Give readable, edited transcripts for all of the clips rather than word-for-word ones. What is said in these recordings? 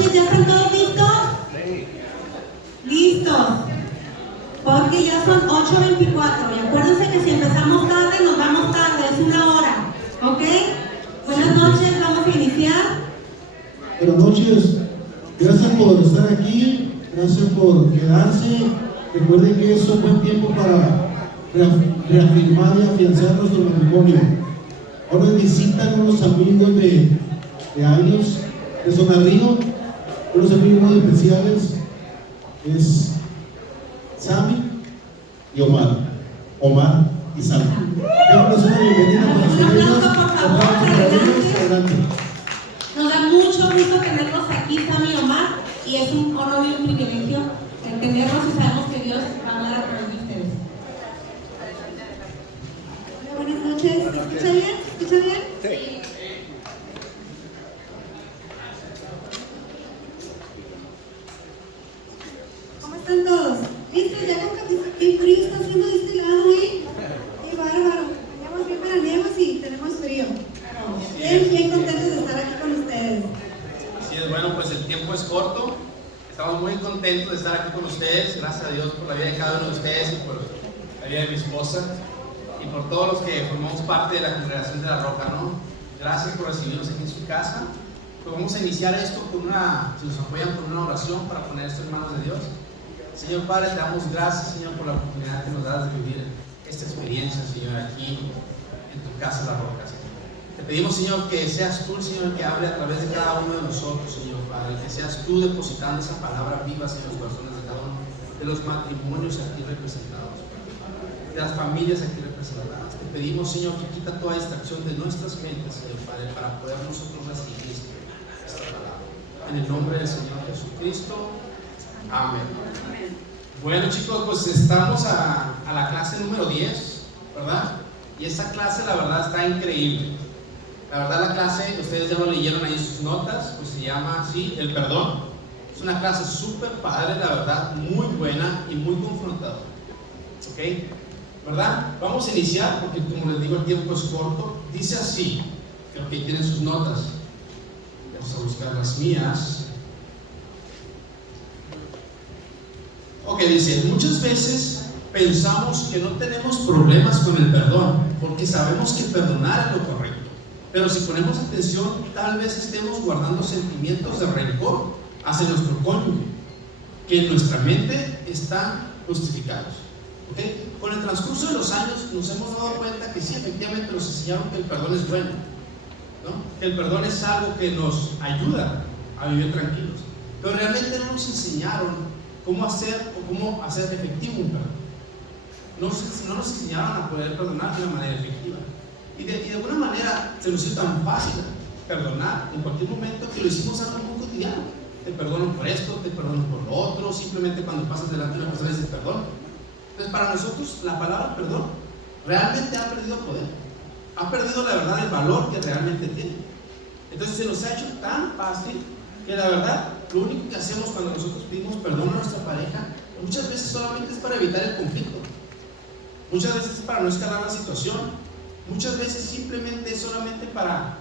noches, ¿ya están todos listos? Sí. Listos. Porque ya son 8:24 y acuérdense que si empezamos tarde, nos vamos tarde, es 1 hora, ¿ok? Buenas noches, vamos a iniciar. Buenas noches, gracias por estar aquí, gracias por quedarse. Recuerden que es un buen tiempo para reafirmar y afianzar nuestro matrimonio. Ahora nos visitan unos amigos de años de Zona Río, unos amigos muy especiales, es Sammy y Omar y Sammy. Démonos una bienvenida para Un sus aplauso, hijos. por favor, adelante. Nos da mucho gusto tenerlos aquí, Sammy y Omar, y es un honor y un privilegio tenerlos y sabemos que Dios va a hablar a través de ustedes. Hola, buenas noches. ¿Se escucha bien? ¿Se escucha bien? Sí. ¿Cómo están todos? ¿Listos? ¿Ya con café? ¿Qué frío está haciendo de este lado, ¡Qué bárbaro! Veníamos bien veraniegos y tenemos frío. Bien contentos de estar aquí con ustedes. Así es, bueno, pues el tiempo es corto. Estamos muy contentos de estar aquí con ustedes. Gracias a Dios por la vida de cada uno de ustedes y por la vida de mi esposa y por todos los que formamos parte de la congregación de La Roca, ¿no? Gracias por recibirnos aquí en su casa. Pues vamos a iniciar esto con si nos apoyan con una oración para poner esto en manos de Dios. Señor Padre, te damos gracias, Señor, por la oportunidad que nos das de vivir esta experiencia, Señor, aquí en tu casa, La Roca, Señor. Te pedimos, Señor, que seas tú, Señor, que hable a través de cada uno de nosotros, Señor Padre, que seas tú depositando esa palabra viva, Señor, en los corazones de cada uno, de los matrimonios aquí representados, de las familias aquí representadas. Te pedimos, Señor, que quita toda distracción de nuestras mentes, Señor Padre, para poder nosotros recibir esta palabra. En el nombre del Señor Jesucristo. Amén. Bueno, chicos, pues estamos a la clase número 10, ¿verdad? Y esa clase, la verdad, está increíble. La verdad, la clase, ustedes ya lo leyeron ahí en sus notas, pues se llama así, el perdón. Es una clase súper padre, la verdad, muy buena y muy confrontadora. ¿Ok? ¿Verdad? Vamos a iniciar, porque como les digo, el tiempo es corto. Dice así, creo que tienen sus notas. Vamos a buscar las mías. Ok, dice, muchas veces pensamos que no tenemos problemas con el perdón, porque sabemos que perdonar es lo correcto. Pero si ponemos atención, tal vez estemos guardando sentimientos de rencor hacia nuestro cónyuge, que en nuestra mente están justificados. ¿Okay? Con el transcurso de los años nos hemos dado cuenta que sí, efectivamente nos enseñaron que el perdón es bueno, ¿no? Que el perdón es algo que nos ayuda a vivir tranquilos. Pero realmente no nos enseñaron cómo hacer efectivo un perdón. No nos enseñaron a poder perdonar de una manera efectiva. Y de alguna manera se nos hizo tan fácil perdonar en cualquier momento que lo hicimos algo muy cotidiano. Te perdono por esto, te perdono por lo otro, simplemente cuando pasas delante de una persona dices perdón. Entonces para nosotros la palabra perdón realmente ha perdido poder, ha perdido la verdad el valor que realmente tiene. Entonces se nos ha hecho tan fácil que la verdad lo único que hacemos cuando nosotros pedimos perdón a nuestra pareja muchas veces solamente es para evitar el conflicto, muchas veces es para no escalar la situación, muchas veces simplemente es solamente para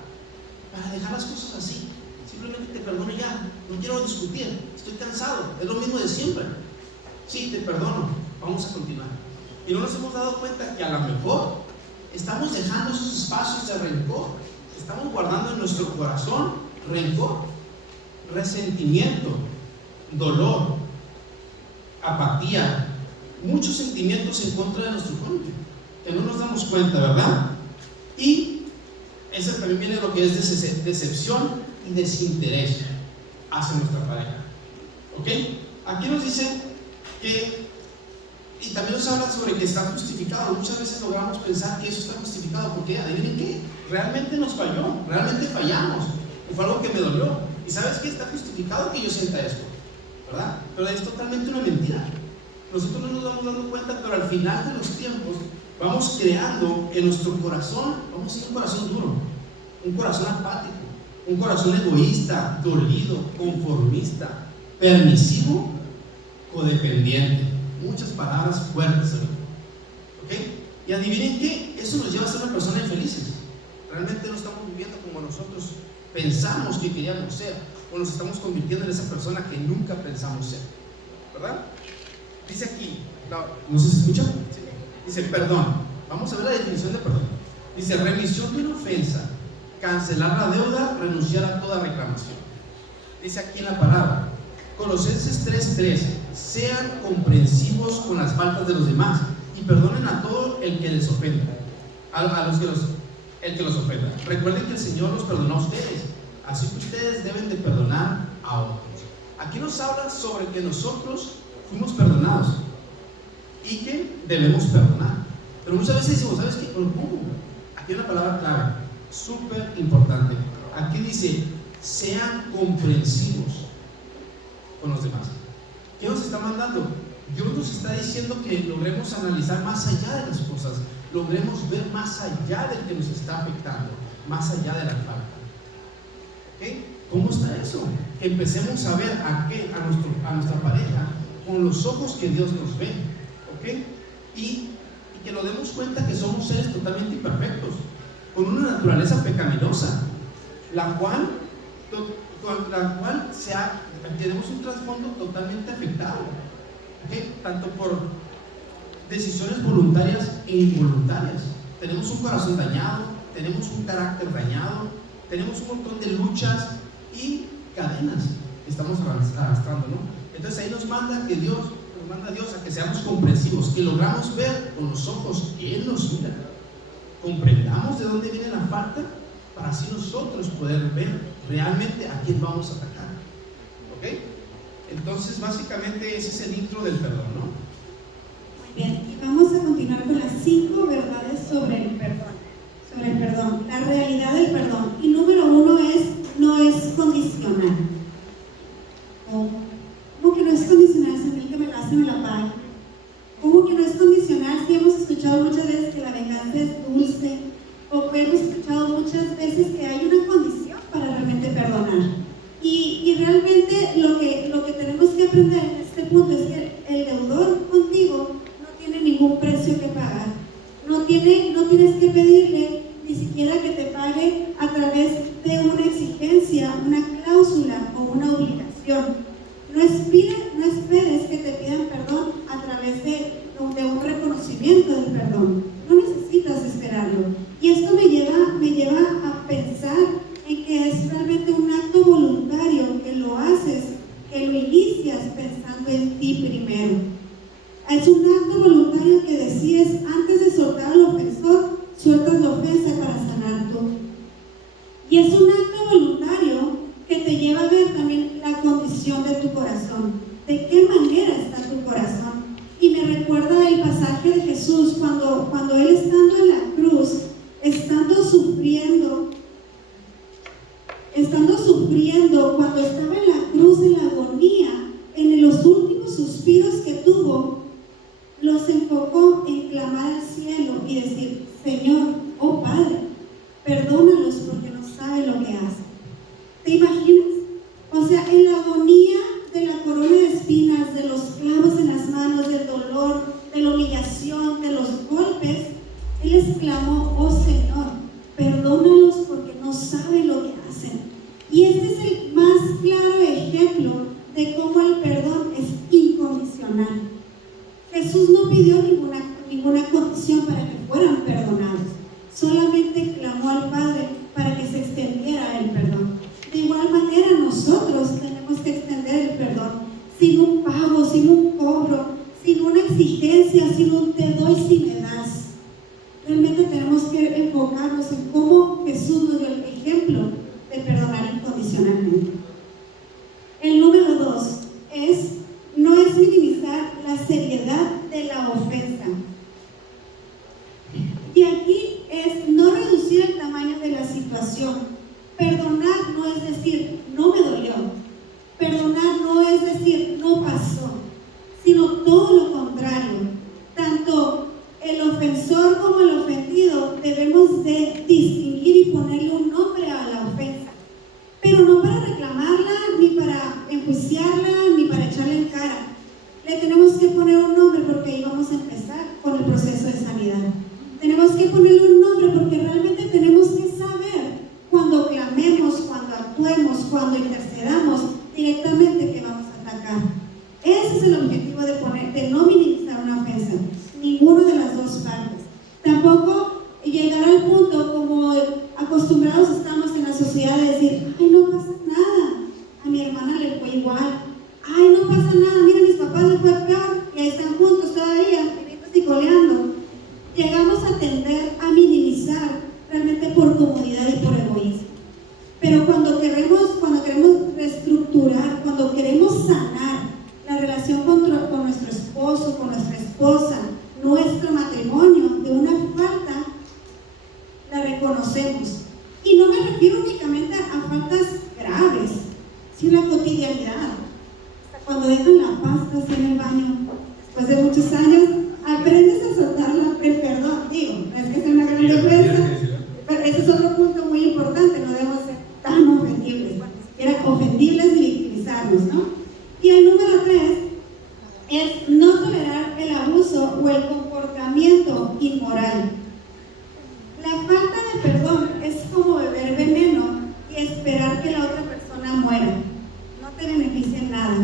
dejar las cosas así. Simplemente te perdono ya, no quiero discutir, estoy cansado, es lo mismo de siempre. Sí, te perdono, vamos a continuar. Y no nos hemos dado cuenta que a lo mejor estamos dejando esos espacios de rencor, estamos guardando en nuestro corazón rencor, resentimiento, dolor, apatía, muchos sentimientos en contra de nuestro cónyuge, que no nos damos cuenta, ¿verdad? Y eso también viene de lo que es decepción y desinterés hacia nuestra pareja. ¿Ok? Aquí nos dicen que, y también nos habla sobre que está justificado. Muchas veces logramos pensar que eso está justificado porque, adivinen qué, realmente nos falló, realmente fallamos, y fue algo que me dolió. Y sabes que está justificado que yo sienta esto, ¿verdad? Pero es totalmente una mentira. Nosotros no nos vamos dando cuenta, pero al final de los tiempos vamos creando en nuestro corazón, vamos a ser un corazón duro, un corazón apático, un corazón egoísta, dolido, conformista, permisivo, codependiente. Muchas palabras fuertes, ¿ok? Y adivinen qué, eso nos lleva a ser una persona infelices. Realmente no estamos viviendo como nosotros pensamos que queríamos ser. o nos estamos convirtiendo en esa persona que nunca pensamos ser, ¿verdad? Dice aquí, ¿no se escucha? Sí. Dice perdón. Vamos a ver la definición de perdón. Dice remisión de una ofensa, cancelar la deuda, renunciar a toda reclamación. Dice aquí en la palabra, Colosenses 3:13, sean comprensivos con las faltas de los demás y perdonen a todo el que les ofenda, el que los ofenda. Recuerden que el Señor los perdonó a ustedes, así que ustedes deben de perdonar a otros. Aquí nos habla sobre que nosotros fuimos perdonados y que debemos perdonar. Pero muchas veces decimos, ¿sabes qué? Aquí hay una palabra clave, súper importante. Aquí dice, sean comprensivos con los demás. ¿Qué nos está mandando? Dios nos está diciendo que logremos analizar más allá de las cosas, logremos ver más allá del que nos está afectando, más allá de la falta. ¿Okay? ¿Cómo está eso? Que empecemos a ver a nuestra pareja con los ojos que Dios nos ve. ¿Okay? Y que nos demos cuenta que somos seres totalmente imperfectos, con una naturaleza pecaminosa, la cual tenemos un trasfondo totalmente afectado, ¿okay? Tanto por decisiones voluntarias e involuntarias. Tenemos un corazón dañado, tenemos un carácter dañado, tenemos un montón de luchas y cadenas que estamos arrastrando, ¿no? Entonces ahí nos manda Dios a que seamos comprensivos, que logramos ver con los ojos que Él nos mira, comprendamos de dónde viene la falta, para así nosotros poder ver realmente a quién vamos a atacar. ¿Ok? Entonces básicamente ese es el intro del perdón, ¿no? Muy bien, y vamos a continuar con las 5 verdades sobre el perdón, la realidad del perdón. Y número 1 es, no es condicional. ¿Cómo que no es condicional? Si el que me la hace me la paga. ¿Cómo que no es condicional? Si hemos escuchado muchas veces que la venganza es dulce, o hemos escuchado muchas veces que hay una condición para realmente perdonar. Y realmente lo que tenemos que aprender en este punto es que el deudor contigo no tiene ningún precio que pagar. No tienes que pedirle ni siquiera que te pague a través de una exigencia, una cláusula o una obligación. No esperes que te pidan perdón a través de un reconocimiento del perdón. No necesitas esperarlo. Y esto me lleva a pensar en que es realmente un acto voluntario, que lo haces, que lo inicias pensando en ti primero. Es un acto voluntario que decides, antes de soltar al ofensor, sueltas la ofensa para sanar tú. Y es un acto voluntario que te lleva a ver también la condición de tu corazón, de qué manera está tu corazón. Y me recuerda el pasaje de Jesús cuando Él estando en la cruz, estando sufriendo, cuando estaba en la cruz, en la agonía, en los últimos suspiros que tuvo, los enfocó en clamar al cielo y decir, Señor, oh Padre, perdónalos porque no saben lo que hacen. ¿Te imaginas? O sea, en la agonía de la corona de espinas, de los clavos en las manos, del dolor, de la humillación, de los golpes, Él exclamó, oh Señor, perdónalos porque no saben lo que hacen. Y este es el más claro ejemplo de cómo el perdón es incondicional. Jesús no pidió ninguna condición para que fueran perdonados, solamente clamó al Padre para que se extendiera el perdón. De igual manera nosotros tenemos que extender el perdón sin un pago, sin un cobro, sin una exigencia, sin un te doy si me das. Realmente tenemos que enfocarnos en cómo Jesús nos dio el ejemplo de perdonar incondicionalmente. El número 2 no es minimizar la seriedad de la ofensa. Y aquí es no reducir el tamaño de la situación. Perdonar no es decir, no me dolió. Perdonar no es decir, no pasó, sino todo lo contrario. Tanto una cotidianidad. Hasta cuando dejan la pasta así en el baño, después de muchos años, aprendes a soltar el perdón. Digo, no es que sea una gran defensa, pero ese es otro punto muy importante, no debemos ser tan ofendibles, era ofendibles y victimizarnos, ¿no? Y el número 3 es no tolerar el abuso o el comportamiento inmoral. La falta de perdón es como beber veneno y esperar que la otra persona muera. No te beneficia en nada.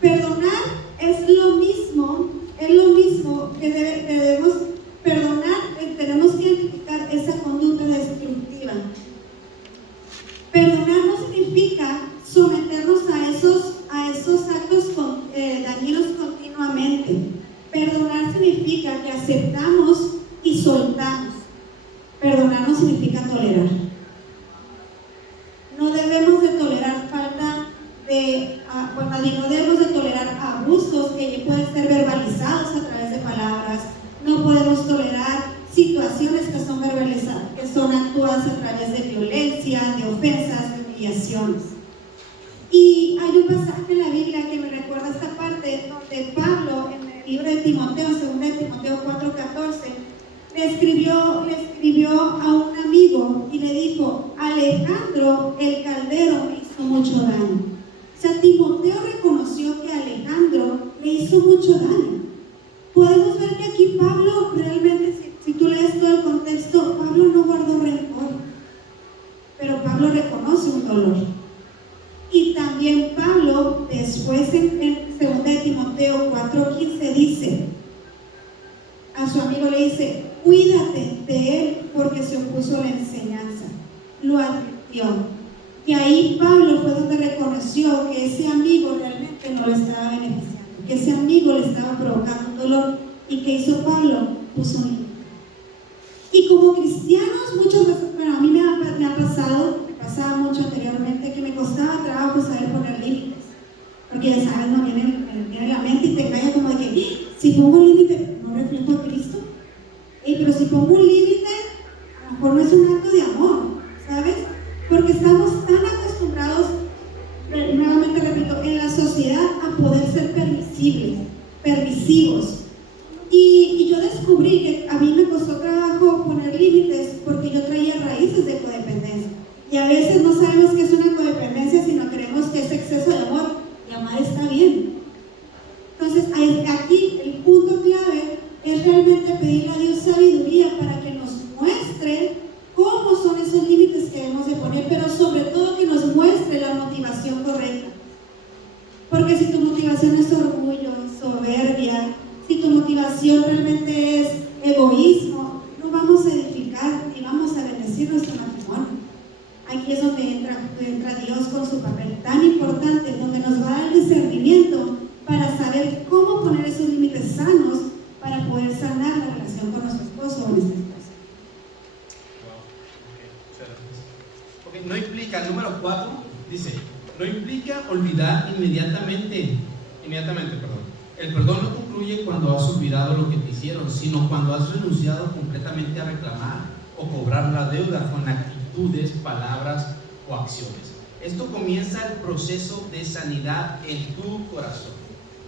Perdonar es lo mismo que debemos perdonar, tenemos que identificar esa conducta destructiva. Perdonar no significa someternos a esos actos dañinos continuamente. Perdonar significa que aceptamos y soltamos. Perdonar no significa tolerar. No debemos de tolerar no debemos de tolerar abusos que pueden ser verbalizados a través de palabras. No podemos tolerar situaciones que son verbalizadas, que son actuadas a través de violencia, de ofensas, de humillaciones. Y hay un pasaje en la Biblia que me recuerda esta parte donde Pablo, en el libro de Timoteo, 2 de Timoteo 4:14, le escribió a un amigo y le dijo: Alejandro el Caldero me hizo mucho daño. O sea, Timoteo reconoció que Alejandro le hizo mucho daño. Podemos ver que aquí Pablo realmente, si tú lees todo el contexto, Pablo no guardó rencor, pero Pablo reconoce un dolor. Y también Pablo, después en 2 de Timoteo 4:15 dice, a su amigo le dice: cuídate de él porque se opuso a la enseñanza. Lo advirtió. Y ahí Pablo fue donde reconoció que ese amigo realmente no le estaba beneficiando, que ese amigo le estaba provocando un dolor. ¿Y qué hizo Pablo? Puso un límite. Y como cristianos, muchas veces, bueno, a mí me pasaba mucho anteriormente, que me costaba trabajo saber poner límites. Porque ya sabes, no viene la mente y te engaña como de que si pongo un límite, ¿no reflejo a Cristo? Pero si pongo un límite, a lo mejor no es un acto de amor, ¿sabes? Porque estamos tan acostumbrados, nuevamente repito, en la sociedad a poder ser permisivos. Y yo descubrí que a mí me costó trabajo poner límites porque yo traía raíces de codependencia. Y a veces no sabemos qué es una codependencia, sino creemos que es exceso de amor. Y amar está bien. Entonces, aquí el punto clave es realmente pedirle a Dios sabiduría para que nos muestre cómo son esos límites que debemos de poner, pero sobre todo que nos muestre la motivación correcta. Porque si tu motivación es orgullo, soberbia, si tu motivación realmente es egoísmo, no vamos a edificar ni vamos a bendecir nuestro matrimonio. Aquí es donde entra Dios con su papel tan importante, donde nos va a dar el discernimiento para saber cómo poner esos límites sanos para poder sanar la relación con nuestro esposo o nuestra esposa. Okay, no implica, el número 4 dice, no implica olvidar inmediatamente. El perdón no concluye cuando has olvidado lo que te hicieron, sino cuando has renunciado completamente a reclamar o cobrar la deuda con actitudes, palabras o acciones. Esto comienza el proceso de sanidad en tu corazón.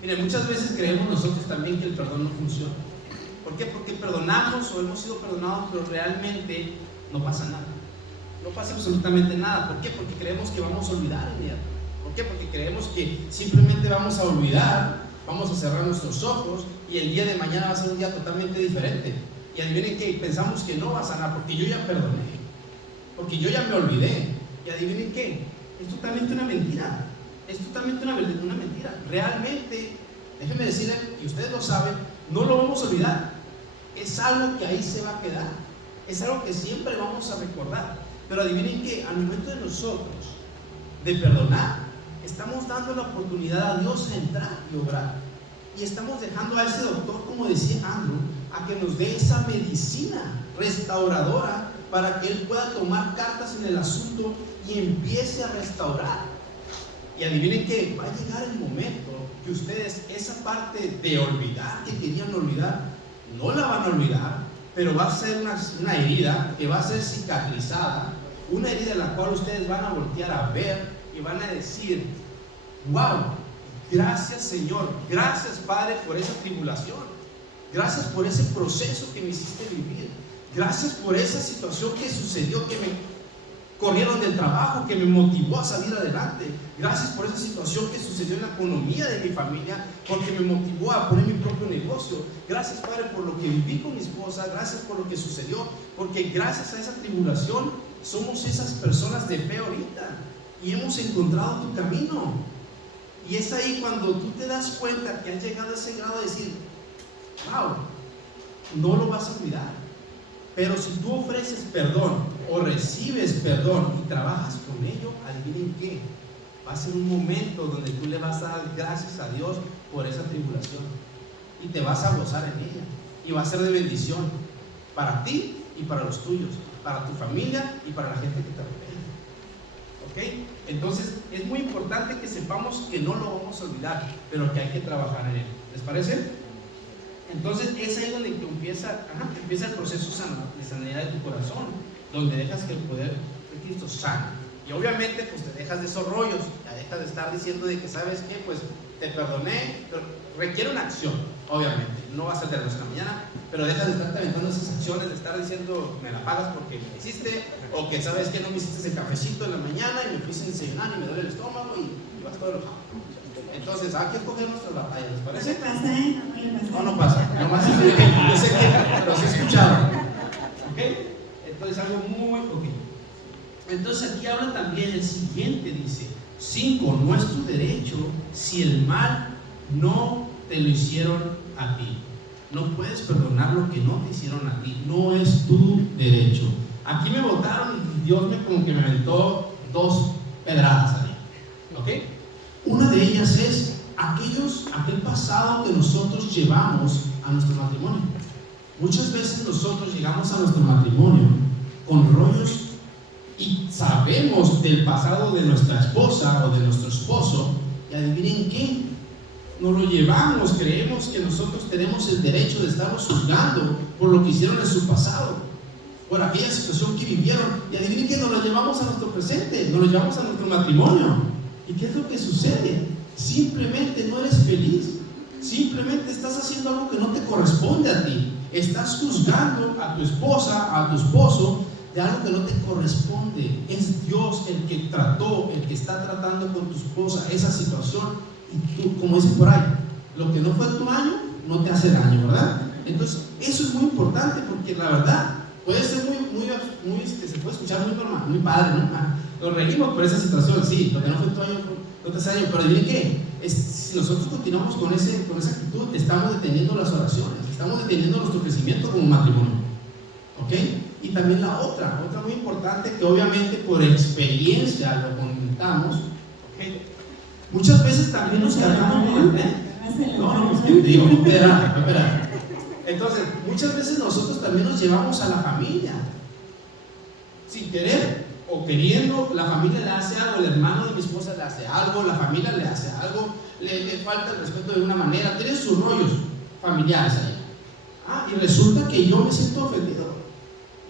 Miren, muchas veces creemos nosotros también que el perdón no funciona. ¿Por qué? Porque perdonamos o hemos sido perdonados, pero realmente no pasa nada. No pasa absolutamente nada. ¿Por qué? Porque creemos que vamos a olvidar inmediatamente. ¿Por qué? Porque creemos que simplemente vamos a olvidar, vamos a cerrar nuestros ojos y el día de mañana va a ser un día totalmente diferente. Y adivinen qué, pensamos que no va a sanar porque yo ya perdoné, porque yo ya me olvidé. Y adivinen qué, es totalmente una mentira. Es totalmente una mentira. Realmente, déjenme decirles, y ustedes lo saben, no lo vamos a olvidar. Es algo que ahí se va a quedar. Es algo que siempre vamos a recordar. Pero adivinen que al momento de nosotros de perdonar, estamos dando la oportunidad a Dios a entrar y obrar. Y estamos dejando a ese doctor, como decía Andrew, a que nos dé esa medicina restauradora para que Él pueda tomar cartas en el asunto y empiece a restaurar. Y adivinen que va a llegar el momento que ustedes esa parte de olvidar, que querían olvidar, no la van a olvidar, pero va a ser una herida que va a ser cicatrizada, una herida en la cual ustedes van a voltear a ver y van a decir: wow, gracias Señor, gracias Padre por esa tribulación, gracias por ese proceso que me hiciste vivir, gracias por esa situación que sucedió, que me corrieron del trabajo, que me motivó a salir adelante, gracias por esa situación que sucedió en la economía de mi familia, porque me motivó a poner mi propio negocio, gracias Padre por lo que viví con mi esposa, gracias por lo que sucedió, porque gracias a esa tribulación somos esas personas de fe ahorita y hemos encontrado tu camino. Y es ahí cuando tú te das cuenta que has llegado a ese grado de decir: wow, no lo vas a olvidar. Pero si tú ofreces perdón o recibes perdón y trabajas con ello, adivinen qué, va a ser un momento donde tú le vas a dar gracias a Dios por esa tribulación y te vas a gozar en ella y va a ser de bendición para ti y para los tuyos, para tu familia y para la gente que te rodea. ¿Ok? Entonces es muy importante que sepamos que no lo vamos a olvidar, pero que hay que trabajar en él. ¿Les parece? Entonces es ahí donde empieza el proceso de sanidad de tu corazón, donde dejas que el poder de Cristo sane. Y obviamente pues te dejas de esos rollos, ya dejas de estar diciendo de que sabes qué, pues te perdoné, pero requiere una acción, obviamente, no va a ser de la noche a la mañana, pero dejas de estarte aventando esas acciones, de estar diciendo me la pagas porque me hiciste, o que sabes que no me hiciste ese cafecito en la mañana y me puse a desayunar y me duele el estómago y vas todo enojado. Entonces hay que escoger nuestra batalla, ¿les parece? No pasa, ¿eh? No pasa, nomás es un ejemplo, yo sé que los he escuchado. ¿Ok? Entonces algo muy poquito. Entonces aquí habla también el siguiente, dice: 5, no es tu derecho si el mal no te lo hicieron a ti. No puedes perdonar lo que no te hicieron a ti, no es tu derecho. Aquí me botaron y Dios como que me aventó 2 pedradas ahí. ¿Ok? Una de ellas es aquel pasado que nosotros llevamos a nuestro matrimonio. Muchas veces nosotros llegamos a nuestro matrimonio con rollos y sabemos del pasado de nuestra esposa o de nuestro esposo, y adivinen qué, nos lo llevamos, creemos que nosotros tenemos el derecho de estarlos juzgando por lo que hicieron en su pasado, por aquella situación que vivieron, y adivinen que nos lo llevamos a nuestro presente, nos lo llevamos a nuestro matrimonio. ¿Y qué es lo que sucede? Simplemente no eres feliz, simplemente estás haciendo algo que no te corresponde a ti, estás juzgando a tu esposa, a tu esposo de algo que no te corresponde. Es Dios el que trató, el que está tratando con tu esposa esa situación, y tú, como dicen por ahí, lo que no fue tu año no te hace daño, ¿verdad? Entonces eso es muy importante, porque la verdad puede ser se puede escuchar muy normal, muy padre, ¿no? Nos reímos por esa situación, sí, lo que no fue tu año no te hace daño, pero adivinen qué, si nosotros continuamos con esa actitud, estamos deteniendo las oraciones, estamos deteniendo nuestro crecimiento como matrimonio. ¿Ok? Y también la otra muy importante, que obviamente por experiencia lo comentamos, ¿okay? Muchas veces también nos cargamos con te digo, espera. Entonces, muchas veces nosotros también nos llevamos a la familia, sin querer o queriendo. La familia le hace algo, el hermano de mi esposa le hace algo, la familia le hace algo, le falta el respeto de una manera, tienen sus rollos familiares ahí. Y resulta que yo me siento ofendido.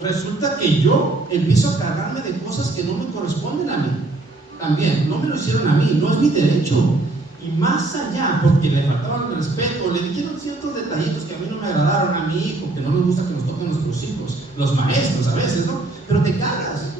Resulta que yo empiezo a cargarme de cosas que no me corresponden a mí. También, no me lo hicieron a mí, no es mi derecho. Y más allá, porque le faltaban el respeto, le dijeron ciertos detallitos que a mí no me agradaron, a mi hijo, que no nos gusta que nos toquen nuestros hijos, los maestros a veces, ¿no? Pero te cargas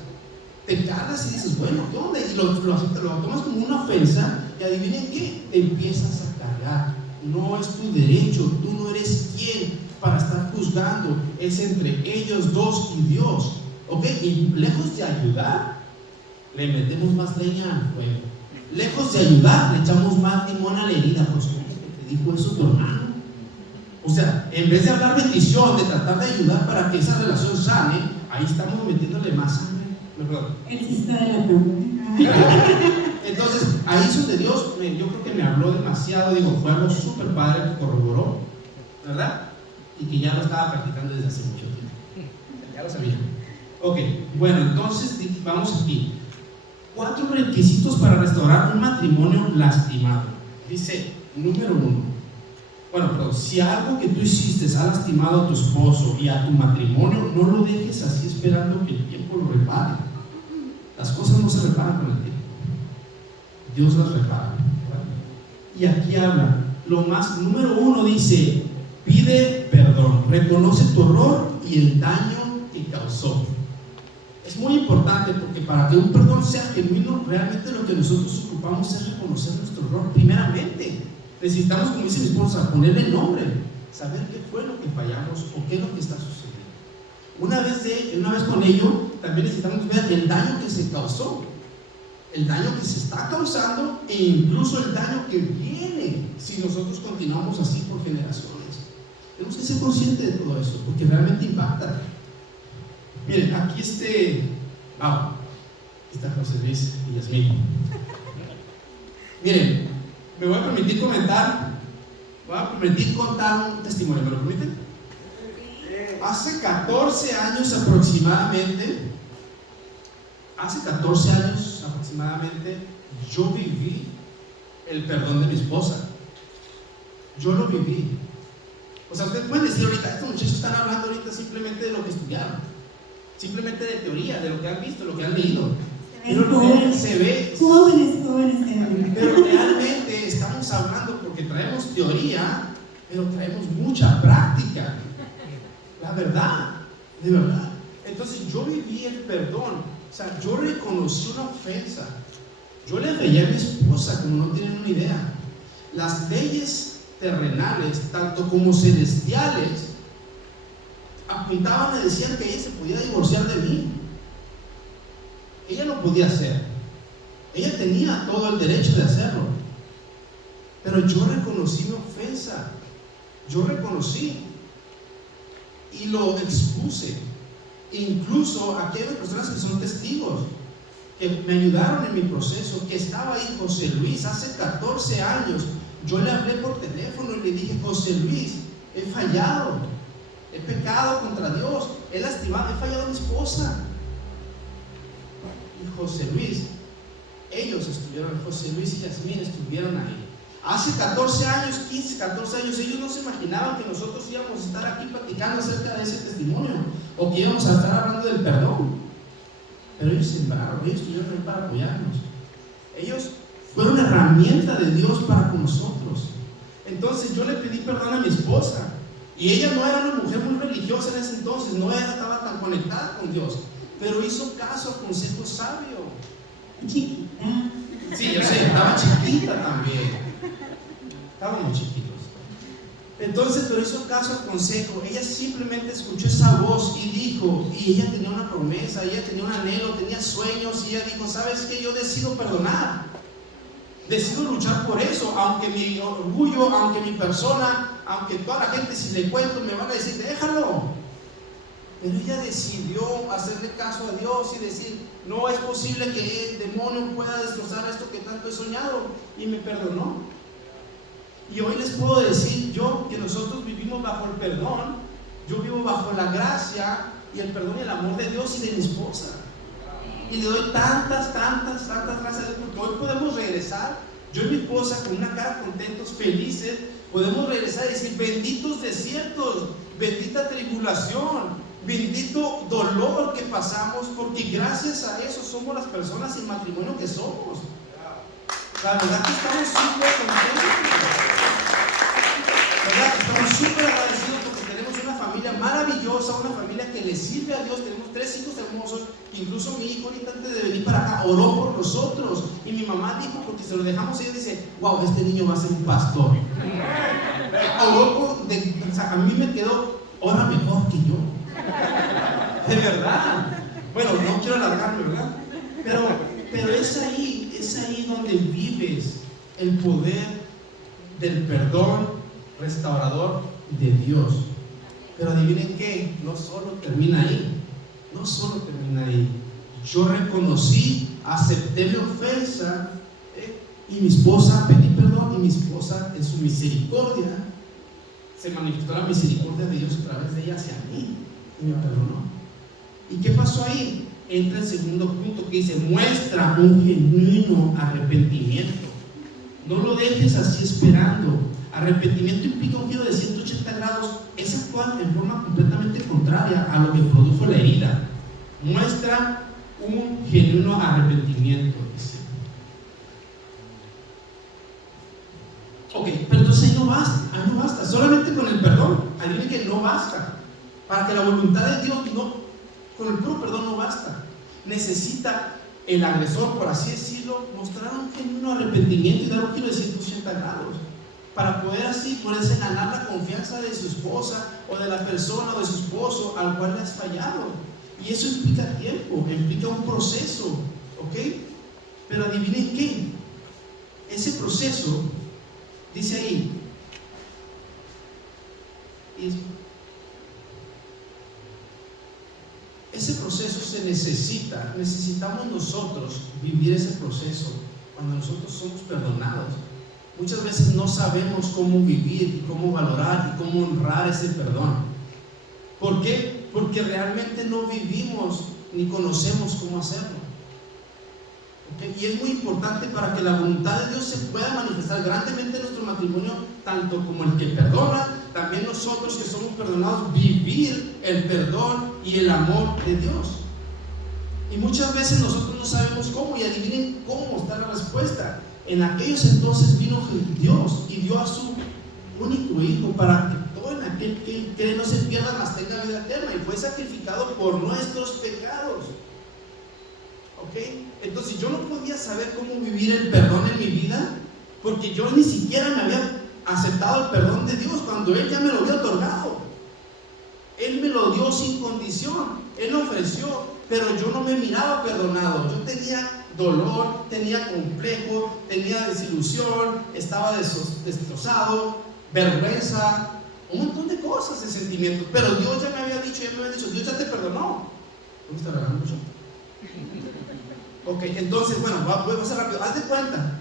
y dices, bueno, ¿qué onda? Y lo tomas como una ofensa, y adivinen qué, te empiezas a cargar. No es tu derecho, tú no eres quien para estar juzgando, es entre ellos dos y Dios, ¿ok? Y lejos de ayudar, le metemos más leña al fuego. Lejos de ayudar, le echamos más limón a la herida. Pues, ¿cómo que te dijo eso tu hermano? O sea, en vez de hablar bendición, de tratar de ayudar para que esa relación sane, ahí estamos metiéndole más sangre. Perdón. El chiste de la pregunta. Entonces, ahí es donde Dios, yo creo que me habló demasiado. Digo, fue algo súper padre que corroboró, ¿verdad? Y que ya lo estaba practicando desde hace mucho tiempo. Ya lo sabía. Ok, bueno, entonces vamos aquí. 4 requisitos para restaurar un matrimonio lastimado. Dice, número 1. Bueno, si algo que tú hiciste ha lastimado a tu esposo y a tu matrimonio, no lo dejes así esperando que el tiempo lo repare. Las cosas no se reparan con el tiempo, Dios las repara. Y aquí habla, número 1 dice, pide perdón, reconoce tu error y el daño que causó. Es muy importante porque para que un perdón sea genuino, realmente lo que nosotros ocupamos es reconocer nuestro error. Primeramente, necesitamos, como dice mi esposa, ponerle nombre, saber qué fue lo que fallamos o qué es lo que está sucediendo. Una vez con ello, también necesitamos ver el daño que se causó, el daño que se está causando e incluso el daño que viene si nosotros continuamos así por generaciones. Tenemos que ser conscientes de todo eso porque realmente impacta. Miren, aquí está José Luis y Yasmín. Miren, me voy a permitir contar un testimonio, ¿me lo permiten? Hace 14 años aproximadamente, yo viví el perdón de mi esposa. Yo lo viví. O sea, ustedes pueden decir ahorita, estos muchachos están hablando ahorita simplemente de lo que estudiaron, simplemente de teoría, de lo que han visto, lo que han leído. Pero jóvenes, pero realmente estamos hablando porque traemos teoría, pero traemos mucha práctica. La verdad, de verdad. Entonces yo viví el perdón. O sea, yo reconocí una ofensa. Yo le veía a mi esposa como no tienen una idea. Las leyes terrenales, tanto como celestiales, apuntaban y decían que ella se podía divorciar de mí. Ella no podía hacer. Ella tenía todo el derecho de hacerlo. Pero yo reconocí mi ofensa. Yo reconocí y lo expuse. Incluso aquellas personas que son testigos, que me ayudaron en mi proceso, que estaba ahí José Luis hace 14 años. Yo le hablé por teléfono y le dije: José Luis, he fallado, he pecado contra Dios, he lastimado, he fallado a mi esposa. Y José Luis, José Luis y Yasmín estuvieron ahí. Hace 14 años, 15, 14 años, ellos no se imaginaban que nosotros íbamos a estar aquí platicando acerca de ese testimonio o que íbamos a estar hablando del perdón. Pero ellos sembraron, ellos estuvieron ahí para apoyarnos. Ellos fueron una herramienta de Dios para con nosotros. Entonces yo le pedí perdón a mi esposa y ella no era una mujer muy religiosa en ese entonces, no estaba tan conectada con Dios, pero hizo caso al consejo sabio. Chiquita. Sí, yo sé, estaba chiquita también. Estábamos chiquitos. Entonces, pero hizo caso al consejo. Ella simplemente escuchó esa voz y dijo, y ella tenía una promesa, ella tenía un anhelo, tenía sueños, y ella dijo: ¿sabes qué? Yo decido perdonar, decido luchar por eso, aunque mi orgullo, aunque mi persona, aunque toda la gente, si le cuento, me van a decir: déjalo. Pero ella decidió hacerle caso a Dios y decir: no es posible que el demonio pueda destrozar esto que tanto he soñado, y me perdonó. Y hoy les puedo decir yo que nosotros vivimos bajo el perdón. Yo vivo bajo la gracia y el perdón y el amor de Dios y de mi esposa. Y le doy tantas gracias a Dios, porque hoy podemos regresar, yo y mi esposa, con una cara contentos, felices, podemos regresar y decir: benditos desiertos, bendita tribulación, bendito dolor que pasamos, porque gracias a eso somos las personas sin matrimonio que somos. La verdad que estamos súper contentos. ¿Verdad? Estamos súper agradecidos porque tenemos una familia maravillosa, una familia que le sirve a Dios. Tenemos 3 hijos hermosos. Incluso mi hijo, ahorita antes de venir para acá, oró por nosotros. Y mi mamá dijo, porque se lo dejamos, ella dice: wow, este niño va a ser un pastor. O sea, a mí me quedó, ora mejor que yo. De verdad. Bueno, no quiero alargarme, ¿verdad? Pero es ahí donde vives el poder del perdón restaurador de Dios. Pero adivinen qué, no solo termina ahí. Yo reconocí, acepté mi ofensa, y mi esposa, pedí perdón, y mi esposa, en su misericordia, se manifestó la misericordia de Dios a través de ella hacia mí y me perdonó. ¿Y qué pasó ahí? Entra el segundo punto que dice: muestra un genuino arrepentimiento. No lo dejes así esperando. Arrepentimiento implica un giro de 180 grados, es actuar en forma completamente contraria a lo que produjo la herida. Muestra un genuino arrepentimiento, dice. Ok, pero entonces ahí no basta, solamente con el perdón. Adivinen que no basta. Para que la voluntad de Dios con el puro perdón no basta. Necesita el agresor, por así decirlo, mostrar un genuino arrepentimiento y dar un giro de 180 grados. Para poderse ganar la confianza de su esposa o de la persona o de su esposo al cual le has fallado. Y eso implica tiempo, implica un proceso, ¿ok? Pero adivinen qué, ese proceso, dice ahí, ese proceso necesitamos nosotros vivir ese proceso cuando nosotros somos perdonados. Muchas veces no sabemos cómo vivir y cómo valorar y cómo honrar ese perdón. ¿Por qué? Porque realmente no vivimos ni conocemos cómo hacerlo. ¿Okay? Y es muy importante para que la voluntad de Dios se pueda manifestar grandemente en nuestro matrimonio, tanto como el que perdona, también nosotros que somos perdonados, vivir el perdón y el amor de Dios. Y muchas veces nosotros no sabemos cómo, y adivinen cómo está la respuesta. En aquellos entonces vino Dios y dio a su único hijo para que todo en aquel que cree no se pierda, mas tenga vida eterna, y fue sacrificado por nuestros pecados. ¿Ok? Entonces yo no podía saber cómo vivir el perdón en mi vida porque yo ni siquiera me había aceptado el perdón de Dios cuando Él ya me lo había otorgado. Él me lo dio sin condición, Él lo ofreció, pero yo no me miraba perdonado. Yo tenía dolor, tenía complejo, tenía desilusión, estaba destrozado, vergüenza, un montón de cosas, de sentimientos. Pero Dios ya me había dicho, Dios ya te perdonó. ¿Cómo está regalando mucho? Ok, entonces, bueno, voy a ser rápido. Haz de cuenta,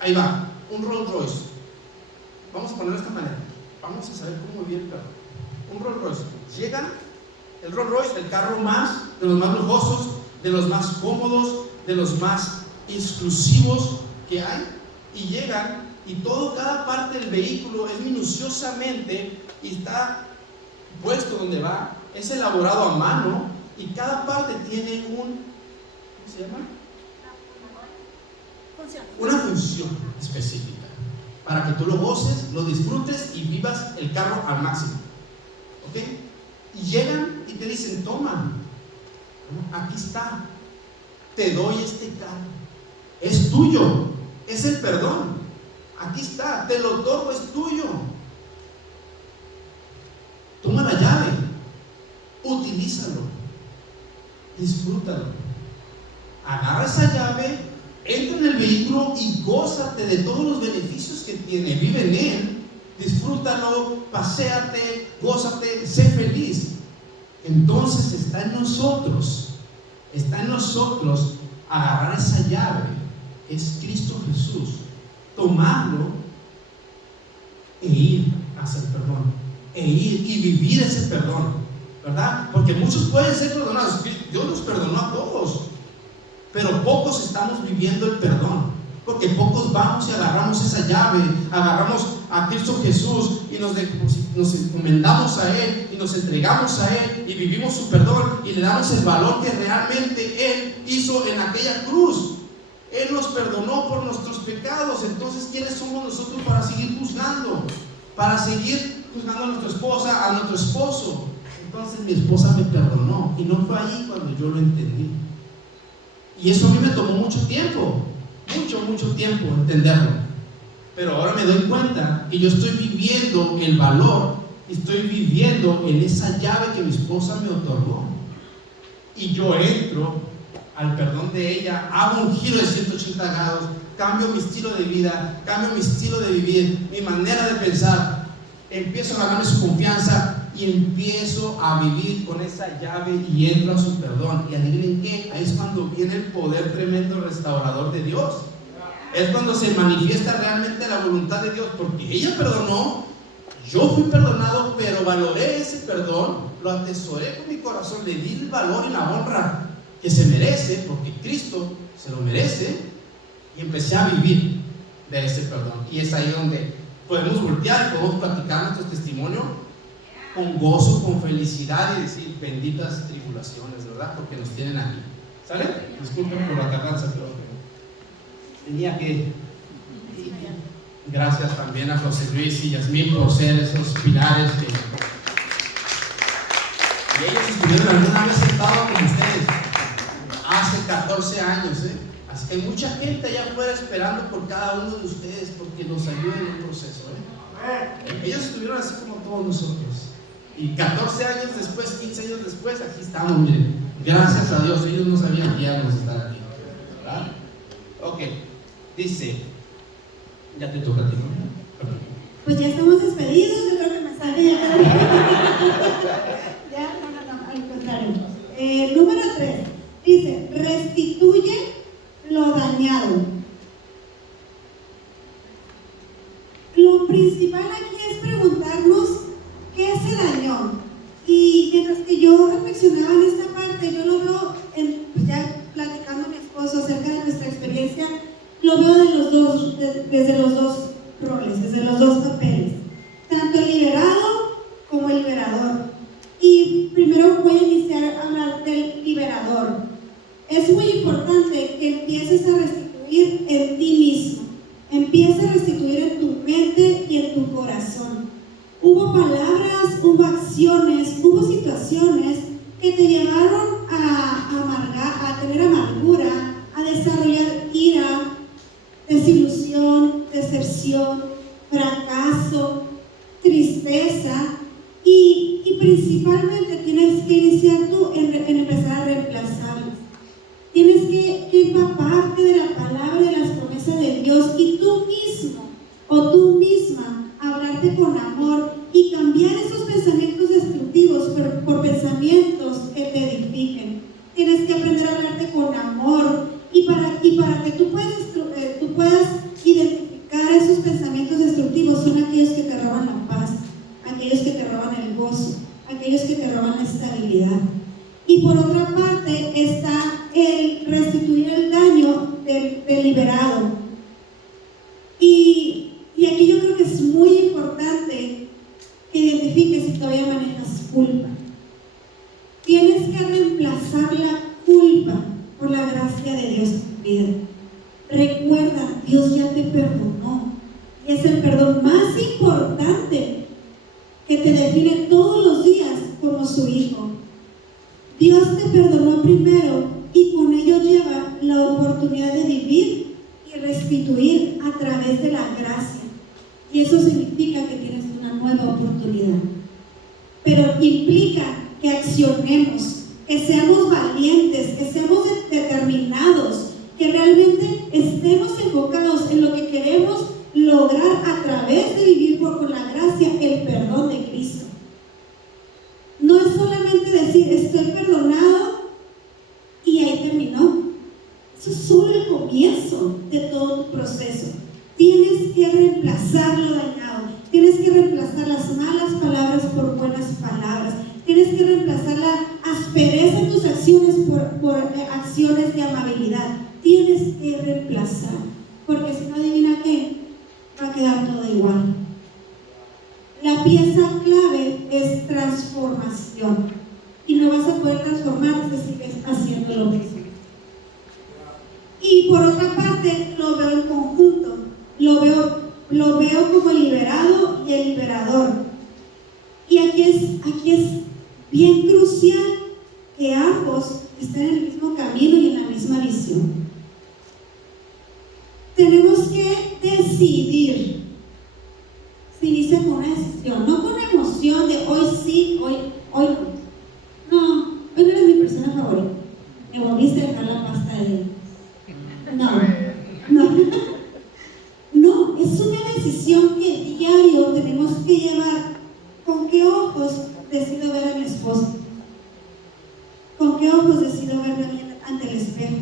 ahí va, un Rolls Royce. Vamos a ponerlo de esta manera. Vamos a saber cómo vivir el perdón. Un Rolls Royce. Llega el Rolls Royce, el carro de los más lujosos, de los más cómodos, de los más exclusivos que hay, y llegan y cada parte del vehículo es minuciosamente y está puesto donde va, es elaborado a mano, y cada parte tiene ¿cómo se llama? Una función específica para que tú lo goces, lo disfrutes y vivas el carro al máximo. ¿Ok? Y llegan y te dicen, toma, aquí está, te doy este carro, es tuyo, es el perdón, aquí está, te lo otorgo, es tuyo, toma la llave, utilízalo, disfrútalo, agarra esa llave, entra en el vehículo y gózate de todos los beneficios que tiene, vive en él, disfrútalo, paséate, gózate, sé feliz. Entonces está en nosotros agarrar esa llave, que es Cristo Jesús, tomarlo e ir hacia el perdón, e ir y vivir ese perdón, ¿verdad? Porque muchos pueden ser perdonados, Dios nos perdonó a todos, pero pocos estamos viviendo el perdón, porque pocos vamos y agarramos esa llave, agarramos a Cristo Jesús y nos encomendamos a Él y nos entregamos a Él y vivimos su perdón y le damos el valor que realmente Él hizo en aquella cruz. Él nos perdonó por nuestros pecados. Entonces, ¿quiénes somos nosotros para seguir juzgando? Para seguir juzgando a nuestra esposa, a nuestro esposo. Entonces mi esposa me perdonó, y no fue ahí cuando yo lo entendí. Y eso a mí me tomó mucho tiempo entenderlo. Pero ahora me doy cuenta que yo estoy viviendo el valor, estoy viviendo en esa llave que mi esposa me otorgó. Y yo entro al perdón de ella, hago un giro de 180 grados, cambio mi estilo de vida, cambio mi estilo de vivir, mi manera de pensar, empiezo a ganarme su confianza y empiezo a vivir con esa llave y entro a su perdón. Y adivinen qué, ahí es cuando viene el poder tremendo restaurador de Dios. Es cuando se manifiesta realmente la voluntad de Dios, porque ella perdonó, yo fui perdonado, pero valoré ese perdón, lo atesoré con mi corazón, le di el valor y la honra que se merece, porque Cristo se lo merece, y empecé a vivir de ese perdón. Y es ahí donde podemos voltear y podemos platicar nuestro testimonio con gozo, con felicidad, y decir benditas tribulaciones, ¿verdad? Porque nos tienen aquí. ¿Sale? Disculpen por la tardanza, pero tenía que. Gracias también a José Luis y Yasmín por ser esos pilares que. Y ellos estuvieron alguna vez sentados con ustedes hace 14 años, Así que hay mucha gente allá afuera esperando por cada uno de ustedes porque nos ayuden en el proceso, Ellos estuvieron así como todos nosotros. Y 14 años después, 15 años después, aquí estamos, miren. Gracias a Dios, ellos no sabían que íbamos a estar aquí. ¿Verdad? Ok, dice, ya te toca a ti, ¿no? Pues ya estamos despedidos, yo creo que me sale ya. Ya, no, al contrario. Número 3, dice, restituye lo dañado. Lo principal aquí es preguntarnos qué se dañó. Y mientras que yo reflexionaba en esta parte, yo lo veo, pues ya platicando a mi esposo acerca de nuestra experiencia, lo veo desde los dos roles, desde los dos papeles, tanto el liberado como el liberador. Y primero voy a iniciar a hablar del liberador. Es muy importante que empieces a restituir en ti mismo, empieza a restituir en tu mente y en tu corazón. Hubo palabras, hubo acciones, hubo situaciones que te llevaron a amargar, a tener amargura, a desarrollar ira, desilusión, decepción, fracaso, tristeza, y principalmente tienes que iniciar tú en empezar a reemplazarlas. Tienes que empaparte de la palabra, de las promesas de Dios, y tú mismo o tú misma hablarte con amor y cambiar esos pensamientos destructivos por pensamientos que te edifiquen. Tienes que aprender a hablarte con amor y para que tú puedas identificar esos pensamientos destructivos. Son aquellos que te roban la paz, aquellos que te roban el gozo, aquellos que te roban la estabilidad. Y por otra parte está el restituir el daño del liberado. Y aquí yo creo que es muy importante que identifiques si todavía manejas culpa. Tienes que reemplazar la culpa por la gracia de Dios en tu vida. Recuerda, Dios ya te perdonó. Y es el perdón más importante que te define todos los días como su hijo. Dios te perdonó primero y con ello lleva la oportunidad de vivir y restituir a través de la gracia. Y eso significa que tienes una nueva oportunidad. Pero implica que accionemos, que seamos valientes, que seamos determinados, que realmente estemos enfocados en lo que queremos lograr a través de vivir con la gracia el perdón de Cristo. No es solamente decir estoy perdonado y ahí terminó. Eso es solo el comienzo de todo tu proceso. Tienes que reemplazar lo dañado, tienes que reemplazar las malas palabras por buenas palabras, tienes que reemplazar la aspereza en tus acciones por acciones de amabilidad. Tienes que reemplazar, porque si no, adivina qué, va a quedar todo igual. La pieza clave es transformación, y no vas a poder transformarte si sigues haciendo lo mismo. Y por otra parte, lo veo en conjunto, lo veo como el liberado y el liberador. Y aquí es bien crucial que ambos estén en el mismo camino y en la misma visión. Tenemos que decidir. Se inicia con una decisión, no con una emoción de hoy sí, hoy no. No, hoy no eres mi persona favorita. Me volviste a dejar la pasta de dientes. No, es una decisión que diario tenemos que llevar. ¿Con qué ojos decido ver a mi esposo? ¿Con qué ojos decido verme a mí ante el espejo?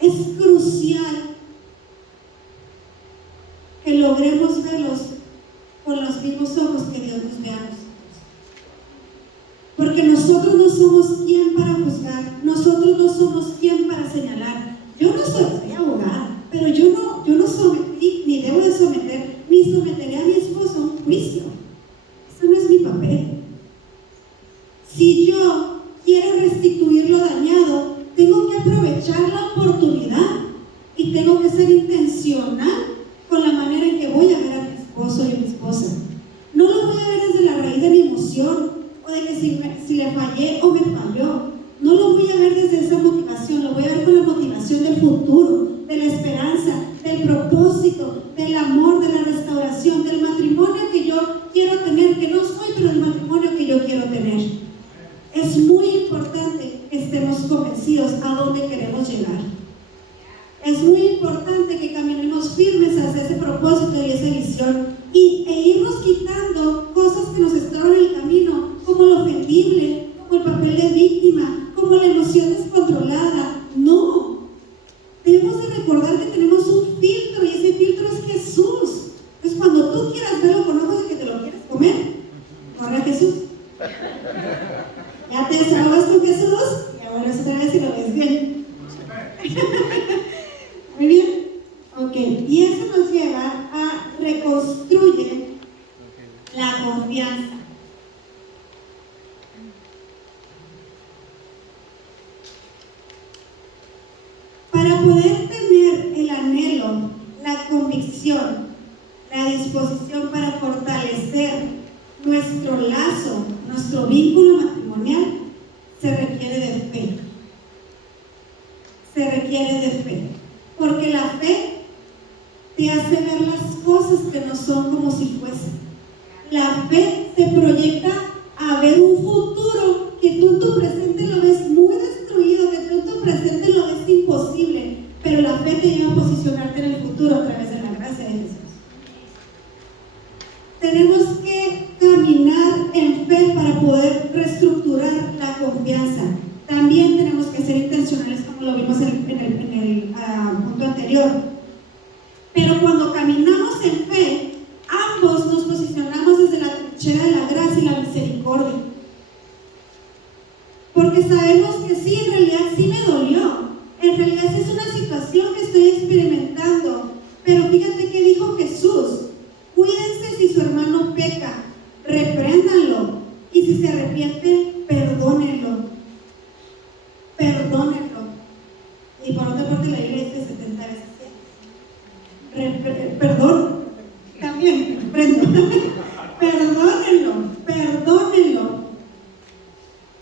Es crucial que logremos verlos con los mismos ojos que Dios nos ve a nosotros. Porque nosotros no somos quien para juzgar, nosotros no somos quien para señalar. Yo no soy abogada, pero yo no sometí, ni debo de someter, ni someteré a mi esposo a un juicio. Eso no es mi papel. Si yo quiero restituir la oportunidad y tengo que ser intencional con la manera en que voy a ver a mi esposo y a mi esposa. No lo voy a ver desde la raíz de mi emoción o de que si le fallé o me falló. No lo voy a ver desde esa motivación, lo voy a ver con la motivación del futuro, de la esperanza, del propósito, del amor, de la restauración, del matrimonio que yo quiero tener, que no soy, pero el matrimonio que yo quiero tener. Es muy importante que estemos convencidos a dónde queremos llegar. Es muy importante que caminemos firmes hacia ese propósito y esa visión e irnos quitando cosas que nos estorban en el camino, como lo ofendible, como el papel de víctima, como la emoción descontrolada. No, debemos de recordar que tenemos un filtro y ese filtro es Jesús. Entonces cuando tú quieras verlo con ojos de que te lo quieres comer, corre a Jesús. Ya te desahogas con Jesús y ahora otra vez y lo ves bien. Muy bien, ok, y eso nos lleva a reconstruir la confianza. Para poder tener el anhelo, la convicción, la disposición para fortalecer nuestro lazo, nuestro vínculo matrimonial, se requiere de fe. Se requiere de fe. Porque la fe te hace ver las cosas que no son como si fuesen. La fe te proyecta a ver un futuro que tú en tu presente lo ves muy destruido, que tú en tu presente lo ves imposible, pero la fe te lleva a posicionarte en el futuro a través de la gracia de Jesús. Tenemos que caminar en fe para poder reestructurar la confianza. También tenemos que ser intencionales, como lo vimos en el punto anterior. Pero cuando caminamos en fe, ambos nos posicionamos desde la trinchera de la gracia y la misericordia. Porque sabemos que sí, en realidad sí me dolió. En realidad sí es una situación que estoy experimentando. Pero fíjate que dijo Jesús: cuídense si su hermano peca, repréndanlo. Y si se arrepiente, perdónenlo. Perdónenlo. Y por otra parte la Biblia dice 70 veces. Perdón. También, reprendo. Perdónenlo.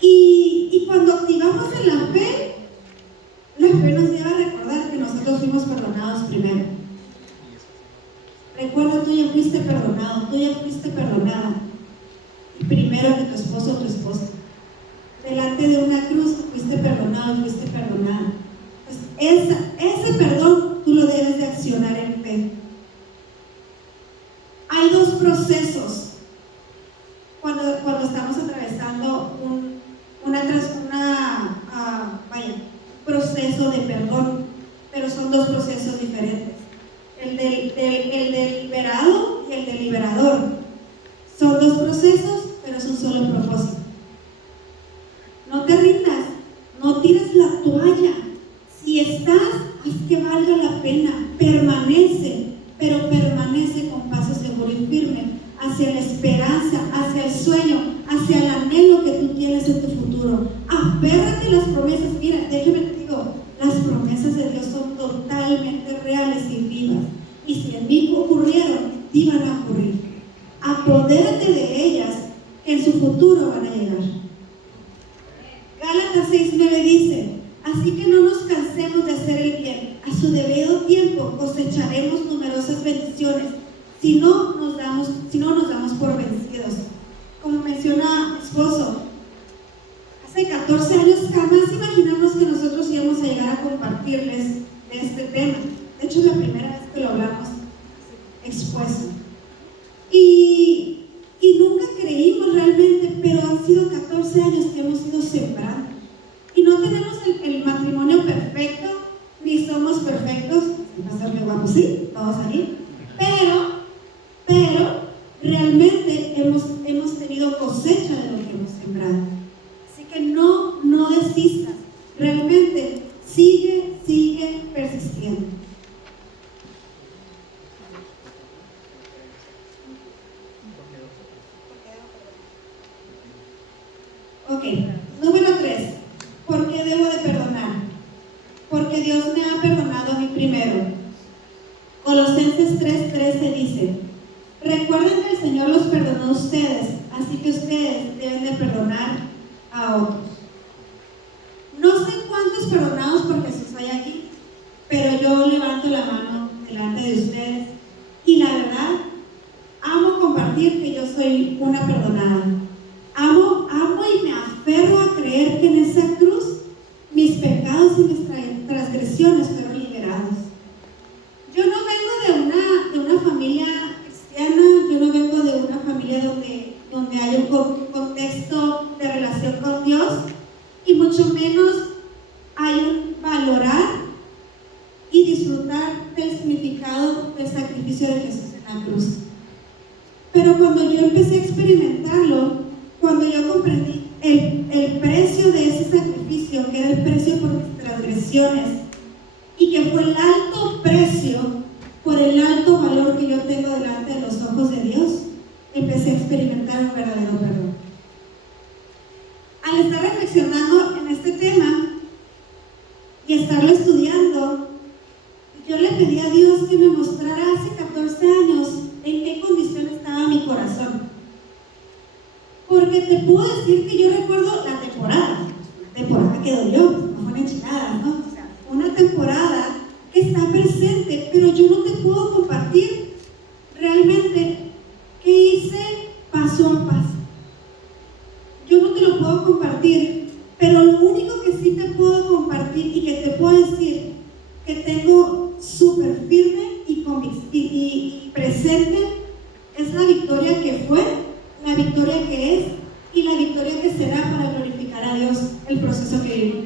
Y cuando activamos en la fe nos lleva a recordar que nosotros fuimos perdonados primero. Recuerda, tú ya fuiste perdonado, tú ya fuiste perdonada. Y primero que tu esposo o tu esposa. Delante de una cruz fuiste perdonado, fuiste perdonada. Pues ese perdón tú lo debes de accionar en fe. Hay dos procesos cuando estamos atravesando un proceso de perdón, pero son dos procesos diferentes. El del liberado y el del liberador. Son dos procesos, pero es un solo propósito. No te rindas, no tires la toalla. Si estás, haz que valga la pena. Permanece, pero permanece con paso seguro y firme hacia la esperanza, hacia el sueño, hacia el anhelo que tú tienes en tu futuro. Aférrate a las promesas. Mira, déjame te digo, las promesas de Dios son totalmente reales y vivas. Y si en mí ocurrieron, en ti van a ocurrir. Apodérate de ellas, que en su futuro van a llegar. Gálatas 6:9 dice: así que no nos cansemos de hacer el bien. A su debido tiempo cosecharemos numerosas bendiciones si no nos damos por vencidos. Como menciona mi esposo, hace 14 años jamás imaginamos que nosotros íbamos a llegar a compartirles de este tema. De hecho, es la primera vez que lo hablamos expuesto. Y nunca creímos realmente, pero han sido 14 años que hemos ido sembrando. Y no tenemos el matrimonio perfecto, ni somos perfectos. Pastor, qué guapo, sí, todos ahí. Pero realmente hemos tenido cosecha de lo que hemos sembrado. Así que no desistas. Realmente sigue persistiendo. Ok, número 3. ¿Por qué debo de perdonar? Porque Dios Dios me ha perdonado a mí primero. Colosenses 3:13 dice: recuerden que el Señor los perdonó a ustedes, así que ustedes deben de perdonar a otros. No sé cuántos perdonados por Jesús hay aquí, pero yo levanto la mano delante de ustedes y la verdad, amo compartir que yo soy una perdonada. Amo y me aferro a creer que en esa cruz mis pecados y mis transgresiones fueron liberados. Yo no vengo de una familia cristiana, yo no vengo de una familia donde hay un contexto de relación con Dios, y mucho menos hay un valorar y disfrutar del significado del sacrificio de Jesús en la cruz. Pero cuando yo empecé a experimentarlo, cuando yo comprendí el precio de ese sacrificio, que era el precio por mis transgresiones, y que fue el alto precio por el alto valor que yo tengo delante de los ojos de Dios, empecé a experimentar un verdadero perdón. Al estar reflexionando en este tema y estarlo estudiando, yo le pedí a Dios que me mostrara hace 14 años en qué condición estaba mi corazón. Porque te puedo decir que yo recuerdo la temporada que dolió, no fue enchilada, ¿no? O sea, una temporada que está presente, pero yo no te puedo compartir realmente qué hice paso a paso. Yo no te lo puedo compartir, pero lo único que sí te puedo compartir y que te puedo decir que tengo súper firme y presente es la victoria que fue, la victoria que es y la victoria que será para glorificar a Dios el proceso que vivimos.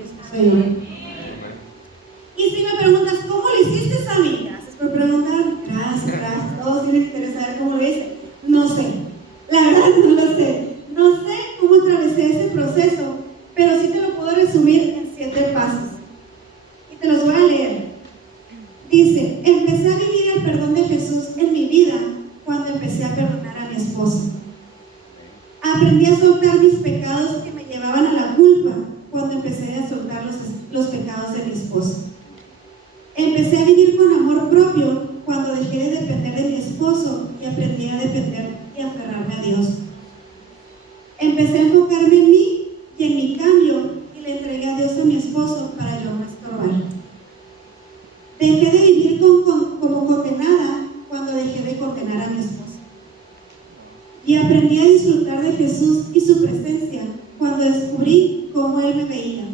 Y si me preguntas, ¿cómo lo hiciste, Sammy? Gracias por preguntar. Gracias. Todos tienen interés saber cómo lo hice. No sé. La verdad no lo sé. No sé cómo atravesé ese proceso, pero sí te lo puedo resumir en 7 pasos. Y te los voy a leer. Dice: empecé a vivir el perdón de Jesús en mi vida cuando empecé a perdonar a mi esposo. Aprendí a soltar mis pecados que me llevaban a la culpa cuando empecé a soltar los pecados de mi esposo. Empecé a vivir con amor propio cuando dejé de depender de mi esposo y aprendí a depender y aferrarme a Dios. Empecé a enfocarme en mí y en mi cambio y le entregué a Dios a mi esposo para yo no estorbar. Dejé de vivir como condenada cuando dejé de condenar a mi esposo. Y aprendí a disfrutar de Jesús y su presencia cuando descubrí cómo Él me veía,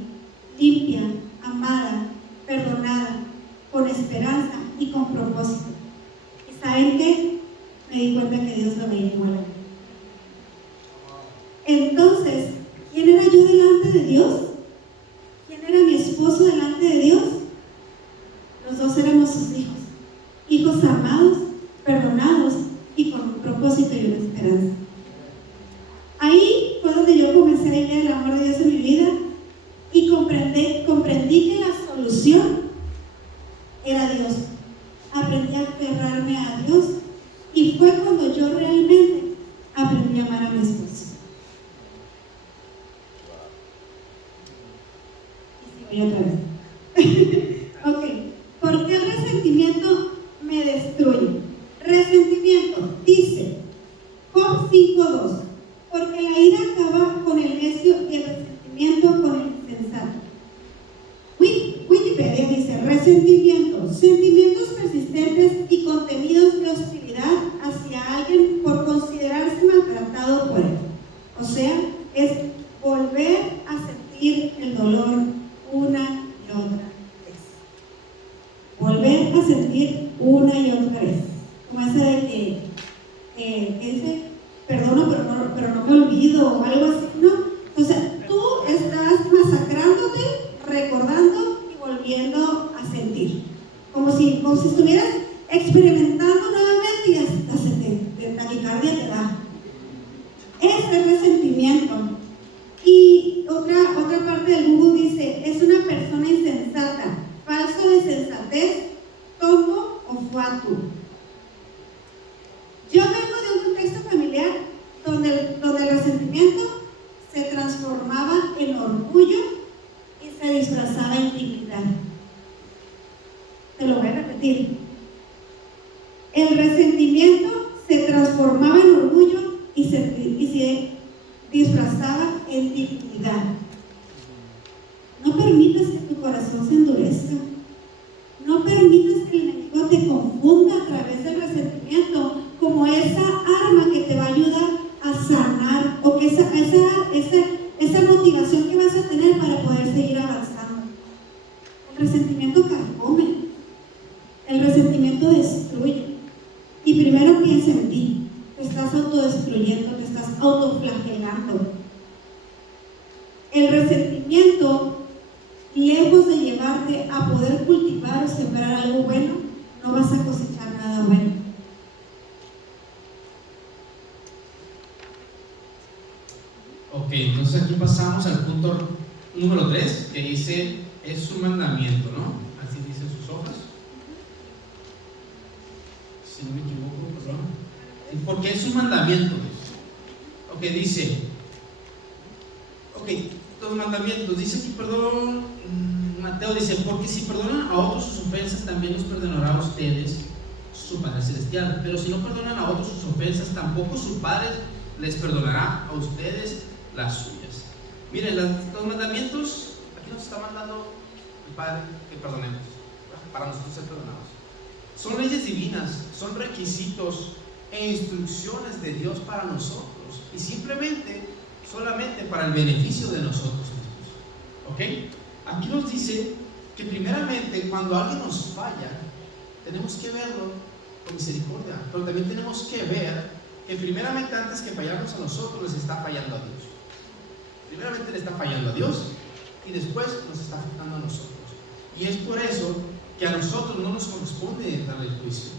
limpia, amada, perdonada, con esperanza y con propósito. ¿Y saben qué? Me di cuenta que Dios lo veía igual a mí. Entonces, ¿quién era yo delante de Dios? ¿Quién era mi esposo delante de Dios? Los dos éramos sus hijos amados, perdonados y con un propósito y una esperanza. Ahí fue donde yo comencé a vivir el amor de Dios en mi vida y comprendí que la solución era Dios. Aprendí a aferrarme a Dios y fue cuando yo realmente aprendí a amar a mi esposo. Y sigo yo otra vez. Ok, ¿por qué el resentimiento me destruye? Resentimiento, dice Job 5:2, porque la ira acaba con el necio y el resentimiento con el insensato. Wikipedia dice: resentimiento, sentimientos persistentes y contenidos de hostilidad hacia alguien por considerarse maltratado por él. O sea, es volver a sentir el dolor una y otra vez. Volver a sentir una y otra vez. Como esa de que dice, perdono pero no me olvido o algo así, ¿no? O sea, tú estás masacrándote, recordando y volviendo a sentir. Como si estuvieras experimentando nuevamente y hasta de taquicardia te da. Ese es resentimiento. Y otra parte del Google dice: es una persona insensata, falso de sensatez, tonto o fatuo. Yo vengo de un contexto familiar donde el resentimiento se transformaba en orgullo y se disfrazaba en dignidad. Te lo voy a repetir. El resentimiento se transformaba en orgullo y se disfrazaba en dignidad. No permitas que tu corazón se endurezca. No permitas que el enemigo te confunda a través del resentimiento como esa arma que te va a ayudar a sanar, o que esa motivación que vas a tener para poder seguir avanzando. El resentimiento carcome, el resentimiento destruye. Y primero piensa en ti. Te estás autodestruyendo, te estás autoflagelando. El resentimiento, lejos de llevarte a poder cultivar o sembrar algo bueno, no vas a cosechar nada bueno. Ok, entonces aquí pasamos al punto número 3, que dice, es un mandamiento, ¿no? Así dicen sus hojas. Si no me equivoco, perdón. Porque es un mandamiento. Ok, dice, los mandamientos, dice aquí, perdón, Mateo dice, porque si perdonan a otros sus ofensas, también los perdonará a ustedes su Padre Celestial. Pero si no perdonan a otros sus ofensas, tampoco su Padre les perdonará a ustedes las suyas. Miren, los mandamientos, aquí nos está mandando el Padre que perdonemos, para nosotros ser perdonados. Son leyes divinas, son requisitos e instrucciones de Dios para nosotros, y solamente para el beneficio de nosotros mismos. ¿Ok? Aquí nos dice que primeramente cuando alguien nos falla, tenemos que verlo con misericordia, pero también tenemos que ver que primeramente, antes que fallarnos a nosotros, les está fallando a Dios. Primeramente le está fallando a Dios y después nos está afectando a nosotros. Y es por eso que a nosotros no nos corresponde darle el juicio,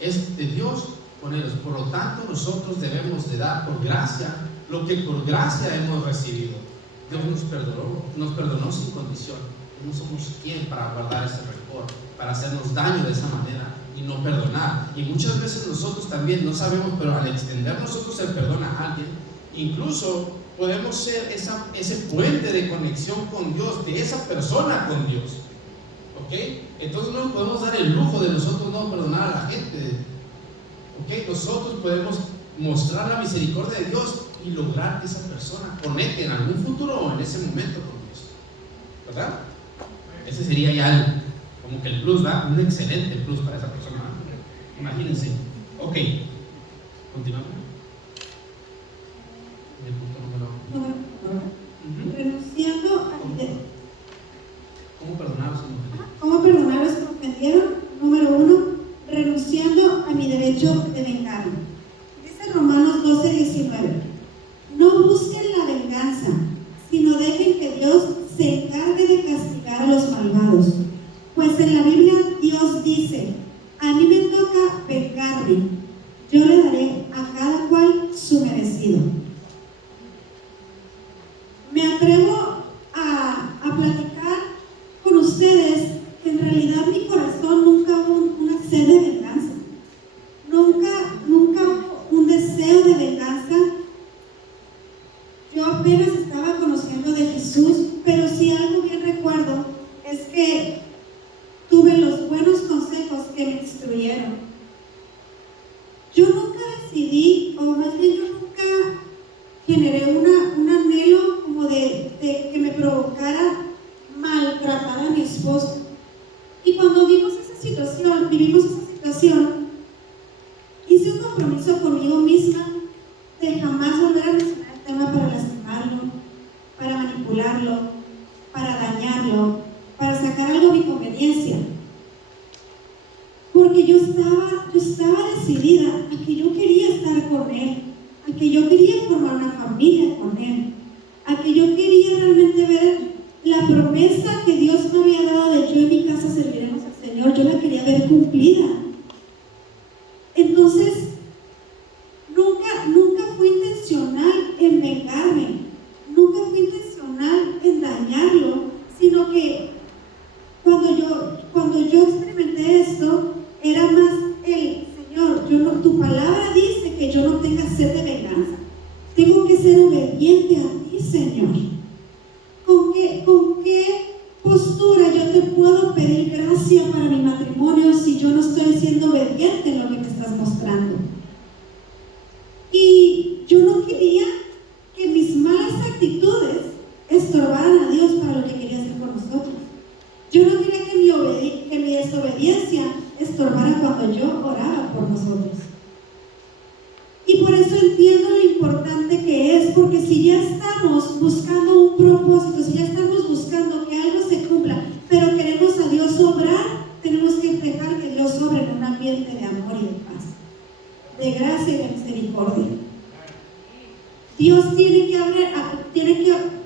es de Dios con ellos. Por lo tanto, nosotros debemos de dar por gracia lo que por gracia hemos recibido. Dios nos perdonó sin condición. No somos quien para guardar ese rencor, para hacernos daño de esa manera y no perdonar. Y muchas veces nosotros también no sabemos, pero al extender nosotros el perdón a alguien, incluso podemos ser ese puente de conexión con Dios, de esa persona con Dios. ¿Ok? Entonces no nos podemos dar el lujo de nosotros no perdonar a la gente. ¿Ok? Nosotros podemos mostrar la misericordia de Dios y lograr que esa persona conecte en algún futuro o en ese momento con Dios. ¿Verdad? Ese sería ya como que el plus, ¿verdad? Un excelente plus para esa persona. Imagínense. Ok. Continuamos. El punto número Renunciando a ¿Cómo perdonar a los que nos ofendieron? ¿Cómo perdonar a los que me ofendieron? Número 1, renunciando a mi derecho de vengarme. Dice Romanos 12:19. No busquen la venganza, sino dejen que Dios se encargue de castigar a los malvados. Pues en la Biblia Dios dice, a mí me toca vengarme, yo le daré a cada cual su merecido. Me atrevo a platicar con ustedes que en realidad mi corazón nunca hubo una sed de venganza, nunca hubo un deseo de venganza. Yo apenas estaba conociendo de Jesús, pero si algo bien recuerdo es que tuve los buenos consejos que me instruyeron. Yo nunca decidí, o más bien yo nunca generé un anhelo como de que me provocara maltratar a mi esposo. Y cuando vivimos esa situación, hice un compromiso conmigo misma de jamás volver a mencionar el tema para lastimarlo, para manipularlo, para dañarlo, para sacar algo de mi conveniencia. Porque yo estaba decidida a que yo quería estar con él, a que yo quería formar una familia con él, a que yo quería realmente ver la promesa que Dios me había dado de yo en mi casa serviremos al Señor. Yo la quería ver cumplida. Entonces, nunca fui intencional en vengarme, nunca fui intencional en dañarlo, sino que cuando yo experimenté esto, era más el Señor, tu palabra dice que yo no tenga sed de venganza, tengo que ser obediente a ti, Señor. ¿Con qué postura yo te puedo pedir gracia obediencia para mi matrimonio si yo no estoy siendo obediente en lo que me estás mostrando? Y yo no quería que mis malas actitudes estorbaran a Dios para lo que quería hacer con nosotros. Yo no quería que mi desobediencia estorbara cuando yo oraba por nosotros. Y por eso entiendo lo importante que es, porque si ya estamos buscando un propósito, si ya estamos buscando que algo se cumpla, pero queremos a Dios obrar, tenemos que dejar que Dios obre en un ambiente de amor y de paz, de gracia y de misericordia. Dios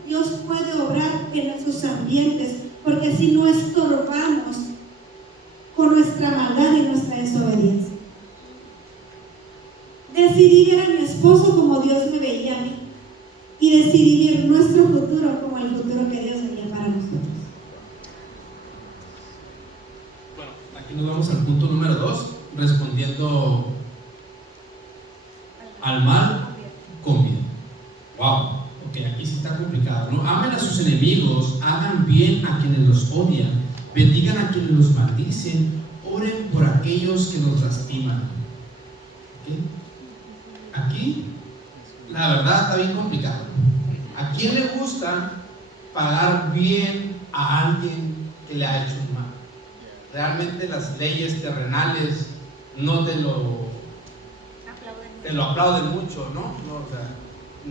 Dios puede obrar en esos ambientes, porque así no estorbamos con nuestra maldad y nuestra desobediencia. Decidí ver a mi esposo como Dios me veía a mí, y decidí vivir nuestro futuro como el futuro que Dios veía para nosotros. Bueno, aquí nos vamos al punto número 2, respondiendo al mal con bien. Wow, ok, aquí sí está complicado, ¿no? Amen a sus enemigos, hagan bien a quienes los odian, bendigan a quienes los maldicen, oren por aquellos que nos lastiman. ¿Okay? Aquí, la verdad, está bien complicado. ¿A quién le gusta pagar bien a alguien que le ha hecho un mal? Realmente las leyes terrenales no te lo aplauden mucho, ¿no? O sea,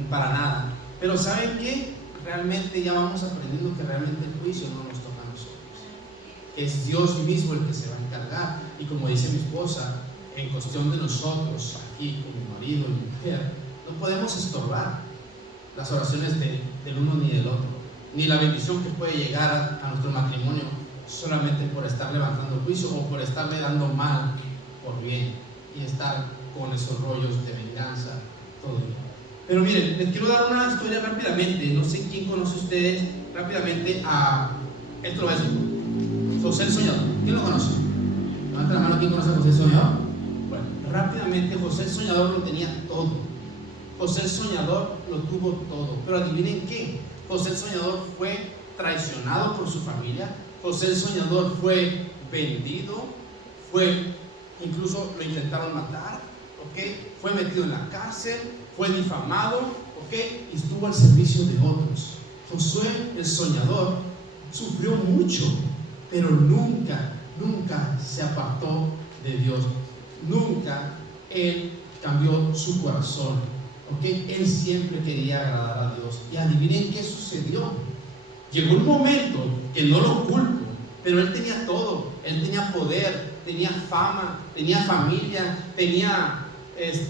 para nada. Pero ¿saben qué? Realmente ya vamos aprendiendo que realmente el juicio no nos toca a nosotros. Es Dios mismo el que se va a encargar. Y como dice mi esposa, en cuestión de nosotros, aquí con mi marido y mi mujer, no podemos estorbar las oraciones del uno ni del otro, ni la bendición que puede llegar a nuestro matrimonio solamente por estar levantando juicio o por estarle dando mal por bien y estar con esos rollos de venganza todo el día. Pero miren, les quiero dar una historia rápidamente. No sé quién conoce ustedes rápidamente a, esto lo voy a decir, José el Soñador. ¿Quién lo conoce? Levanta la mano, ¿quién conoce a José el Soñador? Bueno, rápidamente, José el Soñador lo tenía todo. José el Soñador lo tuvo todo. Pero adivinen qué, José el Soñador fue traicionado por su familia. José el Soñador fue vendido, incluso lo intentaron matar, ¿okay? Fue metido en la cárcel, fue difamado, ¿okay? Y estuvo al servicio de otros. Josué el Soñador sufrió mucho, pero nunca se apartó de Dios. Nunca él cambió su corazón, ¿okay? Él siempre quería agradar a Dios. Y adivinen qué sucedió. Llegó un momento que no lo culpo, pero él tenía todo. Él tenía poder, tenía fama, tenía familia, tenía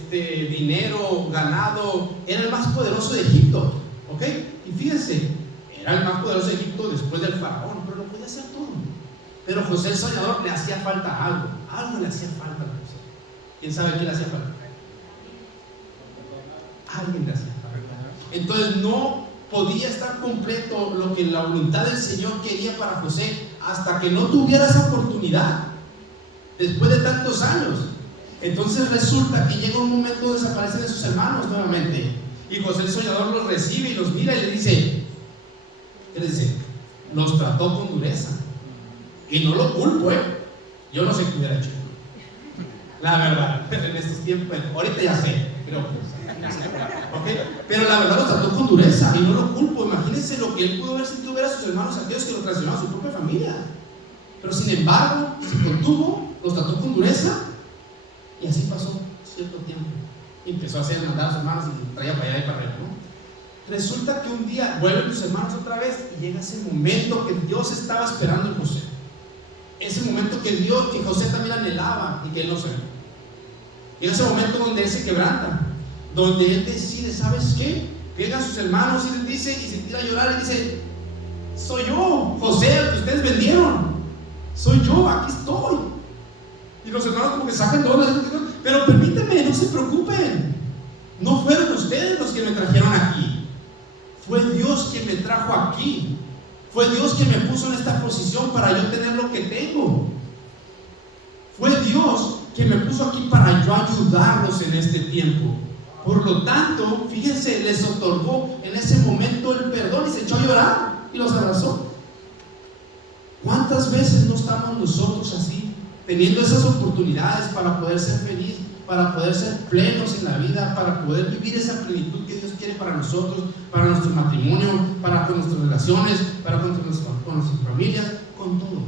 dinero, ganado. Era el más poderoso de Egipto, ¿ok? Y fíjense, era el más poderoso de Egipto después del faraón, pero lo podía hacer todo. Pero José el Soñador le hacía falta algo le hacía falta a José. ¿Quién sabe qué le hacía falta? Alguien le hacía falta. Entonces no podía estar completo lo que la voluntad del Señor quería para José hasta que no tuviera esa oportunidad, después de tantos años. Entonces resulta que llega un momento donde desaparecen de sus hermanos nuevamente, y José el Soñador los recibe y los mira y le dice, ¿qué le dice? Los trató con dureza. Y no lo culpo, yo no sé qué hubiera hecho, la verdad, en estos tiempos. Ahorita ya sé, ¿okay? Pero la verdad los trató con dureza y no lo culpo. Imagínense lo que él pudo ver si tuviera a sus hermanos, aquellos que lo traicionaban, a su propia familia. Pero sin embargo, se contuvo, los trató con dureza, y así pasó cierto tiempo. Y empezó a hacer mandar a sus hermanos y traía para allá y para arriba, ¿no? Resulta que un día vuelven sus hermanos otra vez y llega ese momento que Dios estaba esperando en José. Ese momento que José también anhelaba y que él no se ve. Llega ese momento donde él se quebranta, donde él decide, ¿sabes qué? Llega a sus hermanos y les dice, y se tira a llorar y dice, soy yo, José, el que ustedes vendieron, soy yo, aquí estoy. Y los hermanos como que sacan todo, pero permítanme, no se preocupen, no fueron ustedes los que me trajeron aquí, fue Dios quien me trajo aquí, fue Dios quien me puso en esta posición para yo tener lo que tengo, fue Dios quien me puso aquí para yo ayudarlos en este tiempo. Por lo tanto, fíjense, les otorgó en ese momento el perdón y se echó a llorar y los abrazó. ¿Cuántas veces no estamos nosotros así, teniendo esas oportunidades para poder ser feliz, para poder ser plenos en la vida, para poder vivir esa plenitud que Dios quiere para nosotros, para nuestro matrimonio, para con nuestras relaciones, para con nuestras familias, con todo?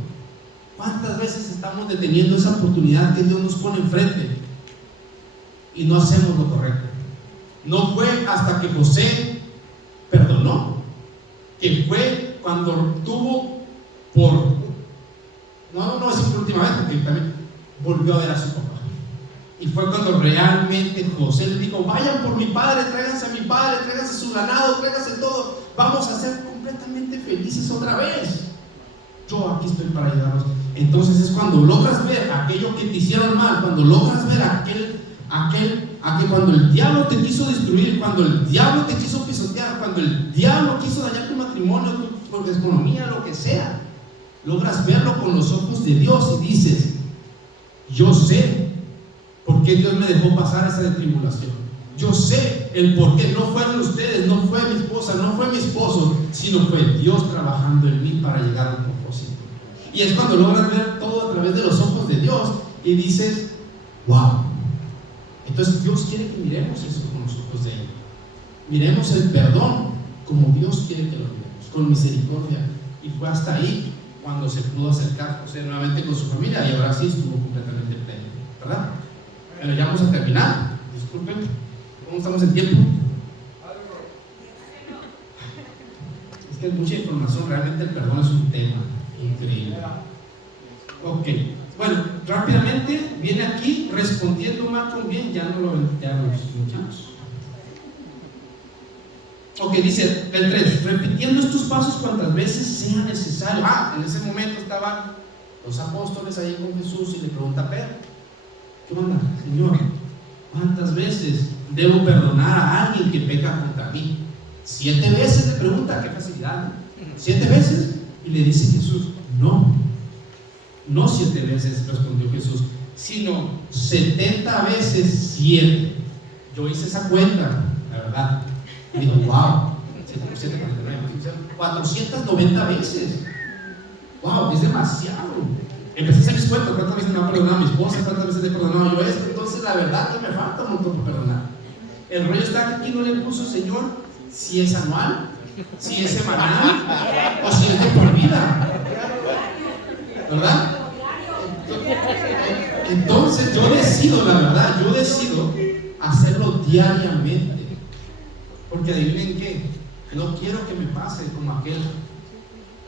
¿Cuántas veces estamos deteniendo esa oportunidad que Dios nos pone enfrente y no hacemos lo correcto? No fue hasta que José perdonó, que fue cuando tuvo no es por última vez, porque también volvió a ver a su papá. Y fue cuando realmente José le dijo: vayan por mi padre, tráiganse a mi padre, tráiganse su ganado, tráiganse todo, vamos a ser completamente felices otra vez. Yo aquí estoy para ayudarlos. Entonces es cuando logras ver aquello que te hicieron mal, cuando logras ver cuando el diablo te quiso destruir, cuando el diablo te quiso pisotear, cuando el diablo quiso dañar tu matrimonio, tu economía, lo que sea, logras verlo con los ojos de Dios y dices: yo sé por qué Dios me dejó pasar esa tribulación. Yo sé el por qué. No fueron ustedes, no fue mi esposa, no fue mi esposo, sino fue Dios trabajando en mí para llegar a un propósito. Y es cuando logras ver todo a través de los ojos de Dios y dices: wow. Entonces Dios quiere que miremos eso con los ojos de Él. Miremos el perdón como Dios quiere que lo miremos, con misericordia. Y fue hasta ahí cuando se pudo acercar José nuevamente con su familia, y ahora sí estuvo completamente pleno, ¿verdad? Pero ya vamos a terminar. Disculpen, ¿cómo estamos en tiempo? Es que es mucha información. Realmente el perdón es un tema increíble. Ok, bueno, rápidamente viene aquí respondiendo mal con bien. Ya lo escuchamos. Ok, dice el 3: repitiendo estos pasos cuantas veces sea necesario. En ese momento estaban los apóstoles ahí con Jesús y le pregunta a Pedro: ¿qué onda, Señor? ¿Cuántas veces debo perdonar a alguien que peca contra mí? 7 veces, le pregunta. Qué facilidad, ¿no? 7 veces. Y le dice Jesús: no 7 veces, respondió Jesús, sino 70 veces 7. Yo hice esa cuenta, la verdad. Y digo: wow, 7 por 7, 490 veces. Wow, es demasiado. Empecé a hacer mis cuentas: ¿cuántas veces me ha perdonado mi esposa? ¿Cuántas veces le he perdonado yo esto? Entonces la verdad que me falta un montón por perdonar. El rollo está que aquí no le puso Señor si es anual, si es semanal o si es de por vida, ¿verdad? Entonces yo decido, la verdad, hacerlo diariamente. Porque adivinen qué, no quiero que me pase como aquel.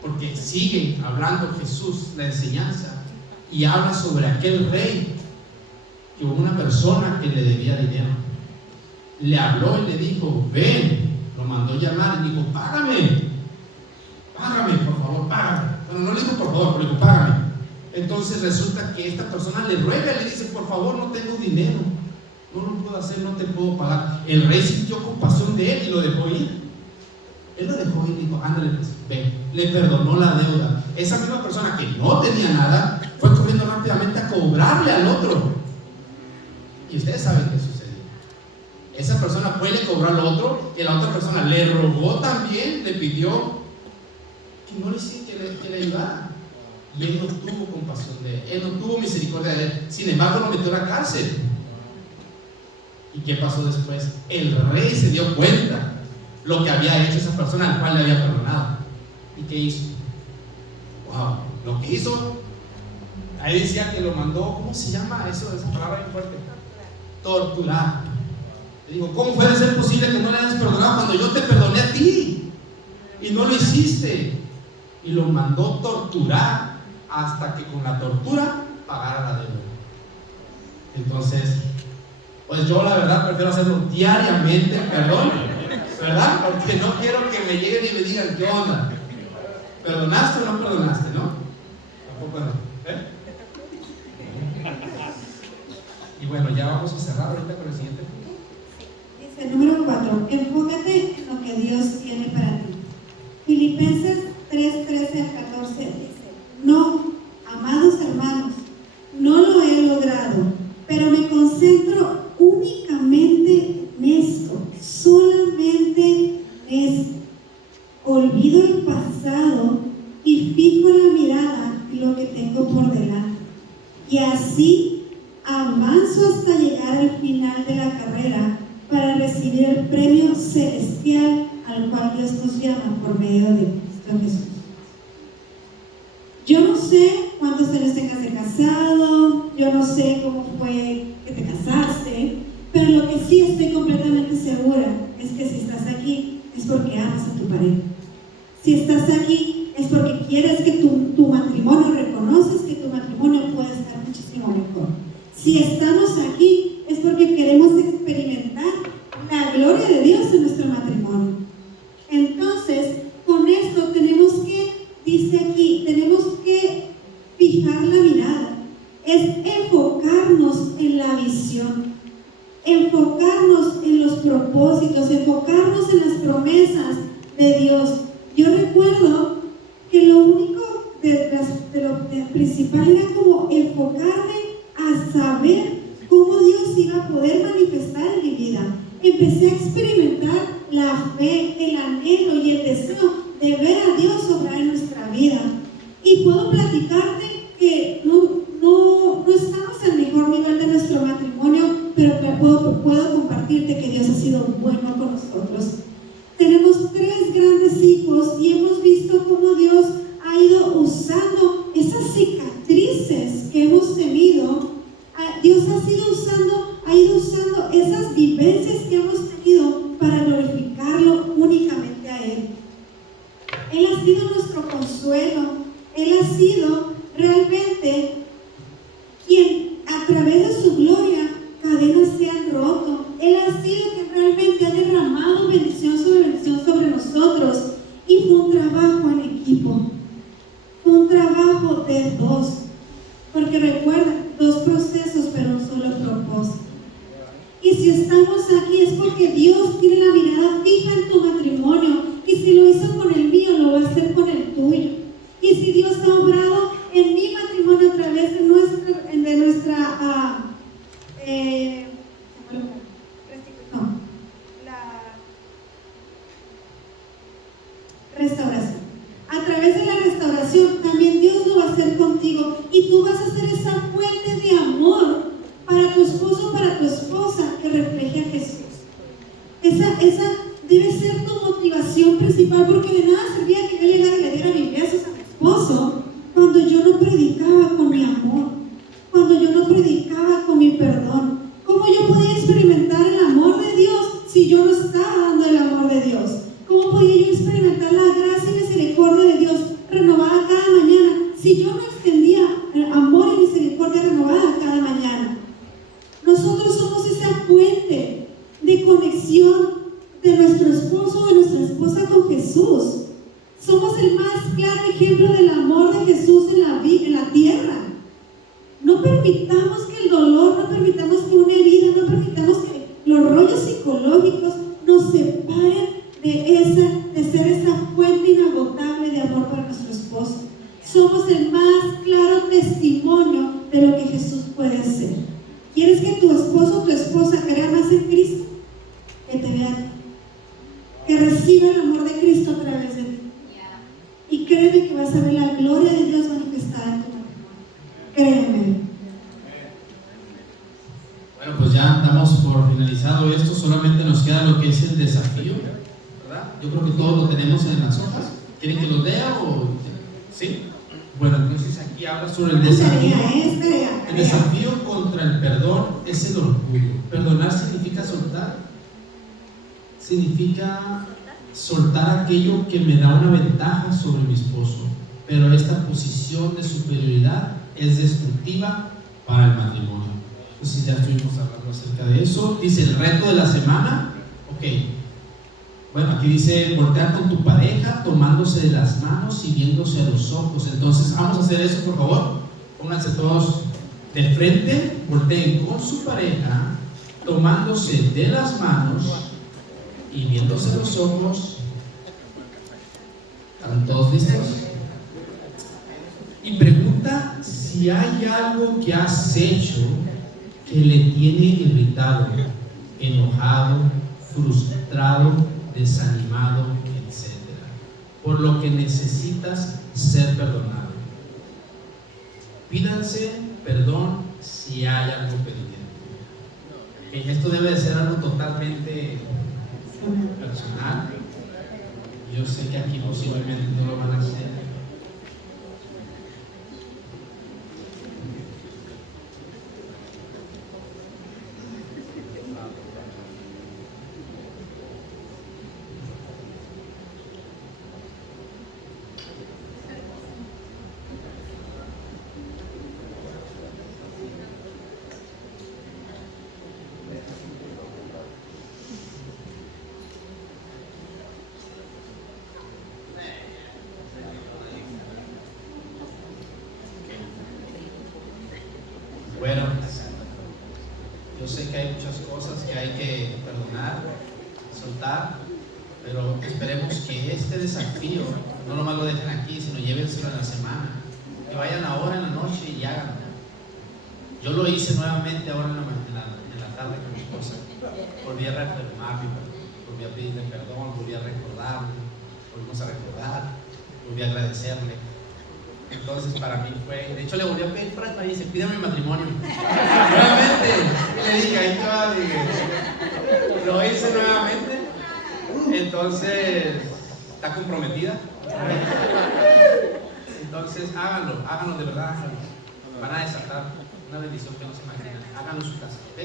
Porque sigue hablando Jesús la enseñanza y habla sobre aquel rey, que hubo una persona que le debía dinero. Le habló y le dijo: ven. Lo mandó llamar y dijo: págame, por favor, págame. Bueno, no le dijo por favor, pero le dijo: págame. Entonces resulta que esta persona le ruega y le dice: por favor, no tengo dinero, no lo puedo hacer, no te puedo pagar. El rey sintió compasión de él y lo dejó ir. Él lo dejó ir y dijo: ándale, pues, ven. Le perdonó la deuda. Esa misma persona que no tenía nada fue corriendo rápidamente a cobrarle al otro. Y ustedes saben qué sucedió. Esa persona fue y le cobró al otro, y la otra persona le rogó también, le pidió que no le hiciera, que le ayudara. Y él no tuvo compasión de él, él no tuvo misericordia de él. Sin embargo, lo metió a la cárcel. ¿Y qué pasó después? El rey se dio cuenta lo que había hecho esa persona al cual le había perdonado. ¿Y qué hizo? Wow, lo que hizo, ahí decía que lo mandó, ¿cómo se llama eso? Esa palabra bien fuerte: torturar. Le digo: ¿cómo puede ser posible que no le hayas perdonado cuando yo te perdoné a ti y no lo hiciste? Y lo mandó torturar hasta que con la tortura pagara la deuda. Entonces, pues yo la verdad prefiero hacerlo diariamente, perdón, ¿verdad? Porque no quiero que me lleguen y me digan: ¿qué onda? ¿Perdonaste o no perdonaste? ¿No? Tampoco no. Y bueno, ya vamos a cerrar ahorita con el siguiente punto. Dice número 4: enfócate en lo que Dios tiene para ti. Filipenses 3:13-14 dice: no, amados hermanos, no lo he logrado, pero me concentro únicamente en esto, solamente en esto. Olvido el pasado y fijo la mirada y así avanzo hasta llegar al final de la carrera para recibir el premio celestial al cual Dios nos llama por medio de Cristo Jesús. Yo no sé cuántos años tengas de casado, yo no sé cómo fue que te casaste, pero lo que sí estoy completamente segura es que si estás aquí es porque amas a tu pareja. Si estás aquí es porque quieres que tu matrimonio, reconoces que tu matrimonio puede estar muchísimo mejor. Si estamos aquí es porque queremos experimentar la gloria de Dios en nuestro matrimonio. Entonces, con esto tenemos que, dice aquí, tenemos que fijar la mirada, es enfocarnos en la visión, enfocarnos en los propósitos, enfocarnos en las promesas de Dios. Yo recuerdo que lo único de principal era como enfocarme a saber cómo Dios iba a poder manifestar en mi vida. Empecé a experimentar la fe, el anhelo y el deseo de ver a Dios obrar en nuestra vida. Y puedo platicarte que no estamos al mejor nivel de nuestro matrimonio, pero puedo compartirte que Dios ha sido bueno con nosotros. Tenemos 3 grandes hijos y hemos visto cómo Dios ha ido usando esas cicatrices que hemos tenido. Dios ha ido usando esas vivencias que hemos tenido para glorificarlo únicamente a Él. Él ha sido nuestro consuelo. Él ha sido realmente quien a través de su gloria cadenas se han roto. Él ha sido quien realmente ha derramado bendición sobre nosotros. Y fue un trabajo en equipo, fue un trabajo de 2, porque recuerda, 2 procesos pero un solo propósito. Y si estamos aquí es porque Dios tiene la mirada fija en tu matrimonio, y si lo hizo con el mío, lo va a hacer con el tuyo. Y si Dios ha obrado en mi matrimonio a través de restauración. A través de la restauración, también Dios lo va a hacer contigo, y tú vas a ser esa fuente de amor para tu esposo, para tu esposa, que refleje a Jesús. Esa debe ser tu motivación principal, porque de nada servía que yo llegara y le diera mis besos a mi esposo cuando yo no predicaba con mi amor, cuando yo no predicaba con mi perdón. ¿Cómo yo podía experimentar el amor de Dios si yo no estaba dando el amor de Dios? ¿Cómo podía yo experimentar la gracia y misericordia de Dios renovada cada mañana si yo no extendía amor y misericordia renovada cada mañana? Nosotros somos esa fuente de conexión de nuestro esposo o de nuestra esposa con Jesús. Somos el más claro ejemplo del amor de Jesús en la tierra. No permitamos que el dolor, no permitamos que una herida, no permitamos que los rollos psicológicos nos separen de ser esa fuente inagotable de amor para nuestro esposo. Somos el más claro testimonio de lo que Jesús puede hacer. ¿Quieres que tu esposo o tu esposa crea más en Cristo? Que te vea a ti, que reciba el amor de Cristo a través de ti. Y créeme que vas a ver la gloria de Dios manifestada en tu matrimonio. Créeme. Bueno, pues ya damos por finalizado esto. Solamente nos queda lo que es el desafío, ¿verdad? Yo creo que todos lo tenemos en las hojas. ¿Quieren que lo lea o...? ¿Sí? Bueno, entonces aquí habla sobre el desafío. El desafío contra el perdón es el orgullo. Perdonar significa soltar. Significa soltar aquello que me da una ventaja sobre mi esposo, pero esta posición de superioridad es destructiva para el matrimonio. Entonces ya estuvimos hablando acerca de eso. Dice el reto de la semana. Ok, bueno, aquí dice voltear con tu pareja tomándose de las manos y viéndose a los ojos. Entonces vamos a hacer eso, por favor. Pónganse todos de frente, volteen con su pareja tomándose de las manos y viéndose los ojos. ¿Están todos listos? Y pregunta si hay algo que has hecho que le tiene irritado, enojado, frustrado, desanimado, etc., por lo que necesitas ser perdonado. Pídanse perdón si hay algo pendiente. Que esto debe de ser algo totalmente personal. Yo sé que aquí posiblemente no lo van a hacer. Bueno, yo sé que hay muchas cosas que hay que perdonar, soltar, pero esperemos que este desafío no nomás lo dejen aquí, sino llévenselo en la semana, que vayan ahora en la noche y háganlo. Yo lo hice nuevamente ahora en la tarde con mi esposa. Volví a reafirmarme, volví a pedirle perdón, volví a recordarme, volvimos a recordar, volví a agradecerle. Entonces para mí fue, de hecho le volví a pedir para y dice, pídame matrimonio. Nuevamente, y le dije, ahí te va, dije. Lo hice nuevamente. Entonces, ¿está comprometida? Entonces, háganlo de verdad, háganlo. Van a desatar una bendición que no se imaginan. Háganlo en su casa, ¿ok?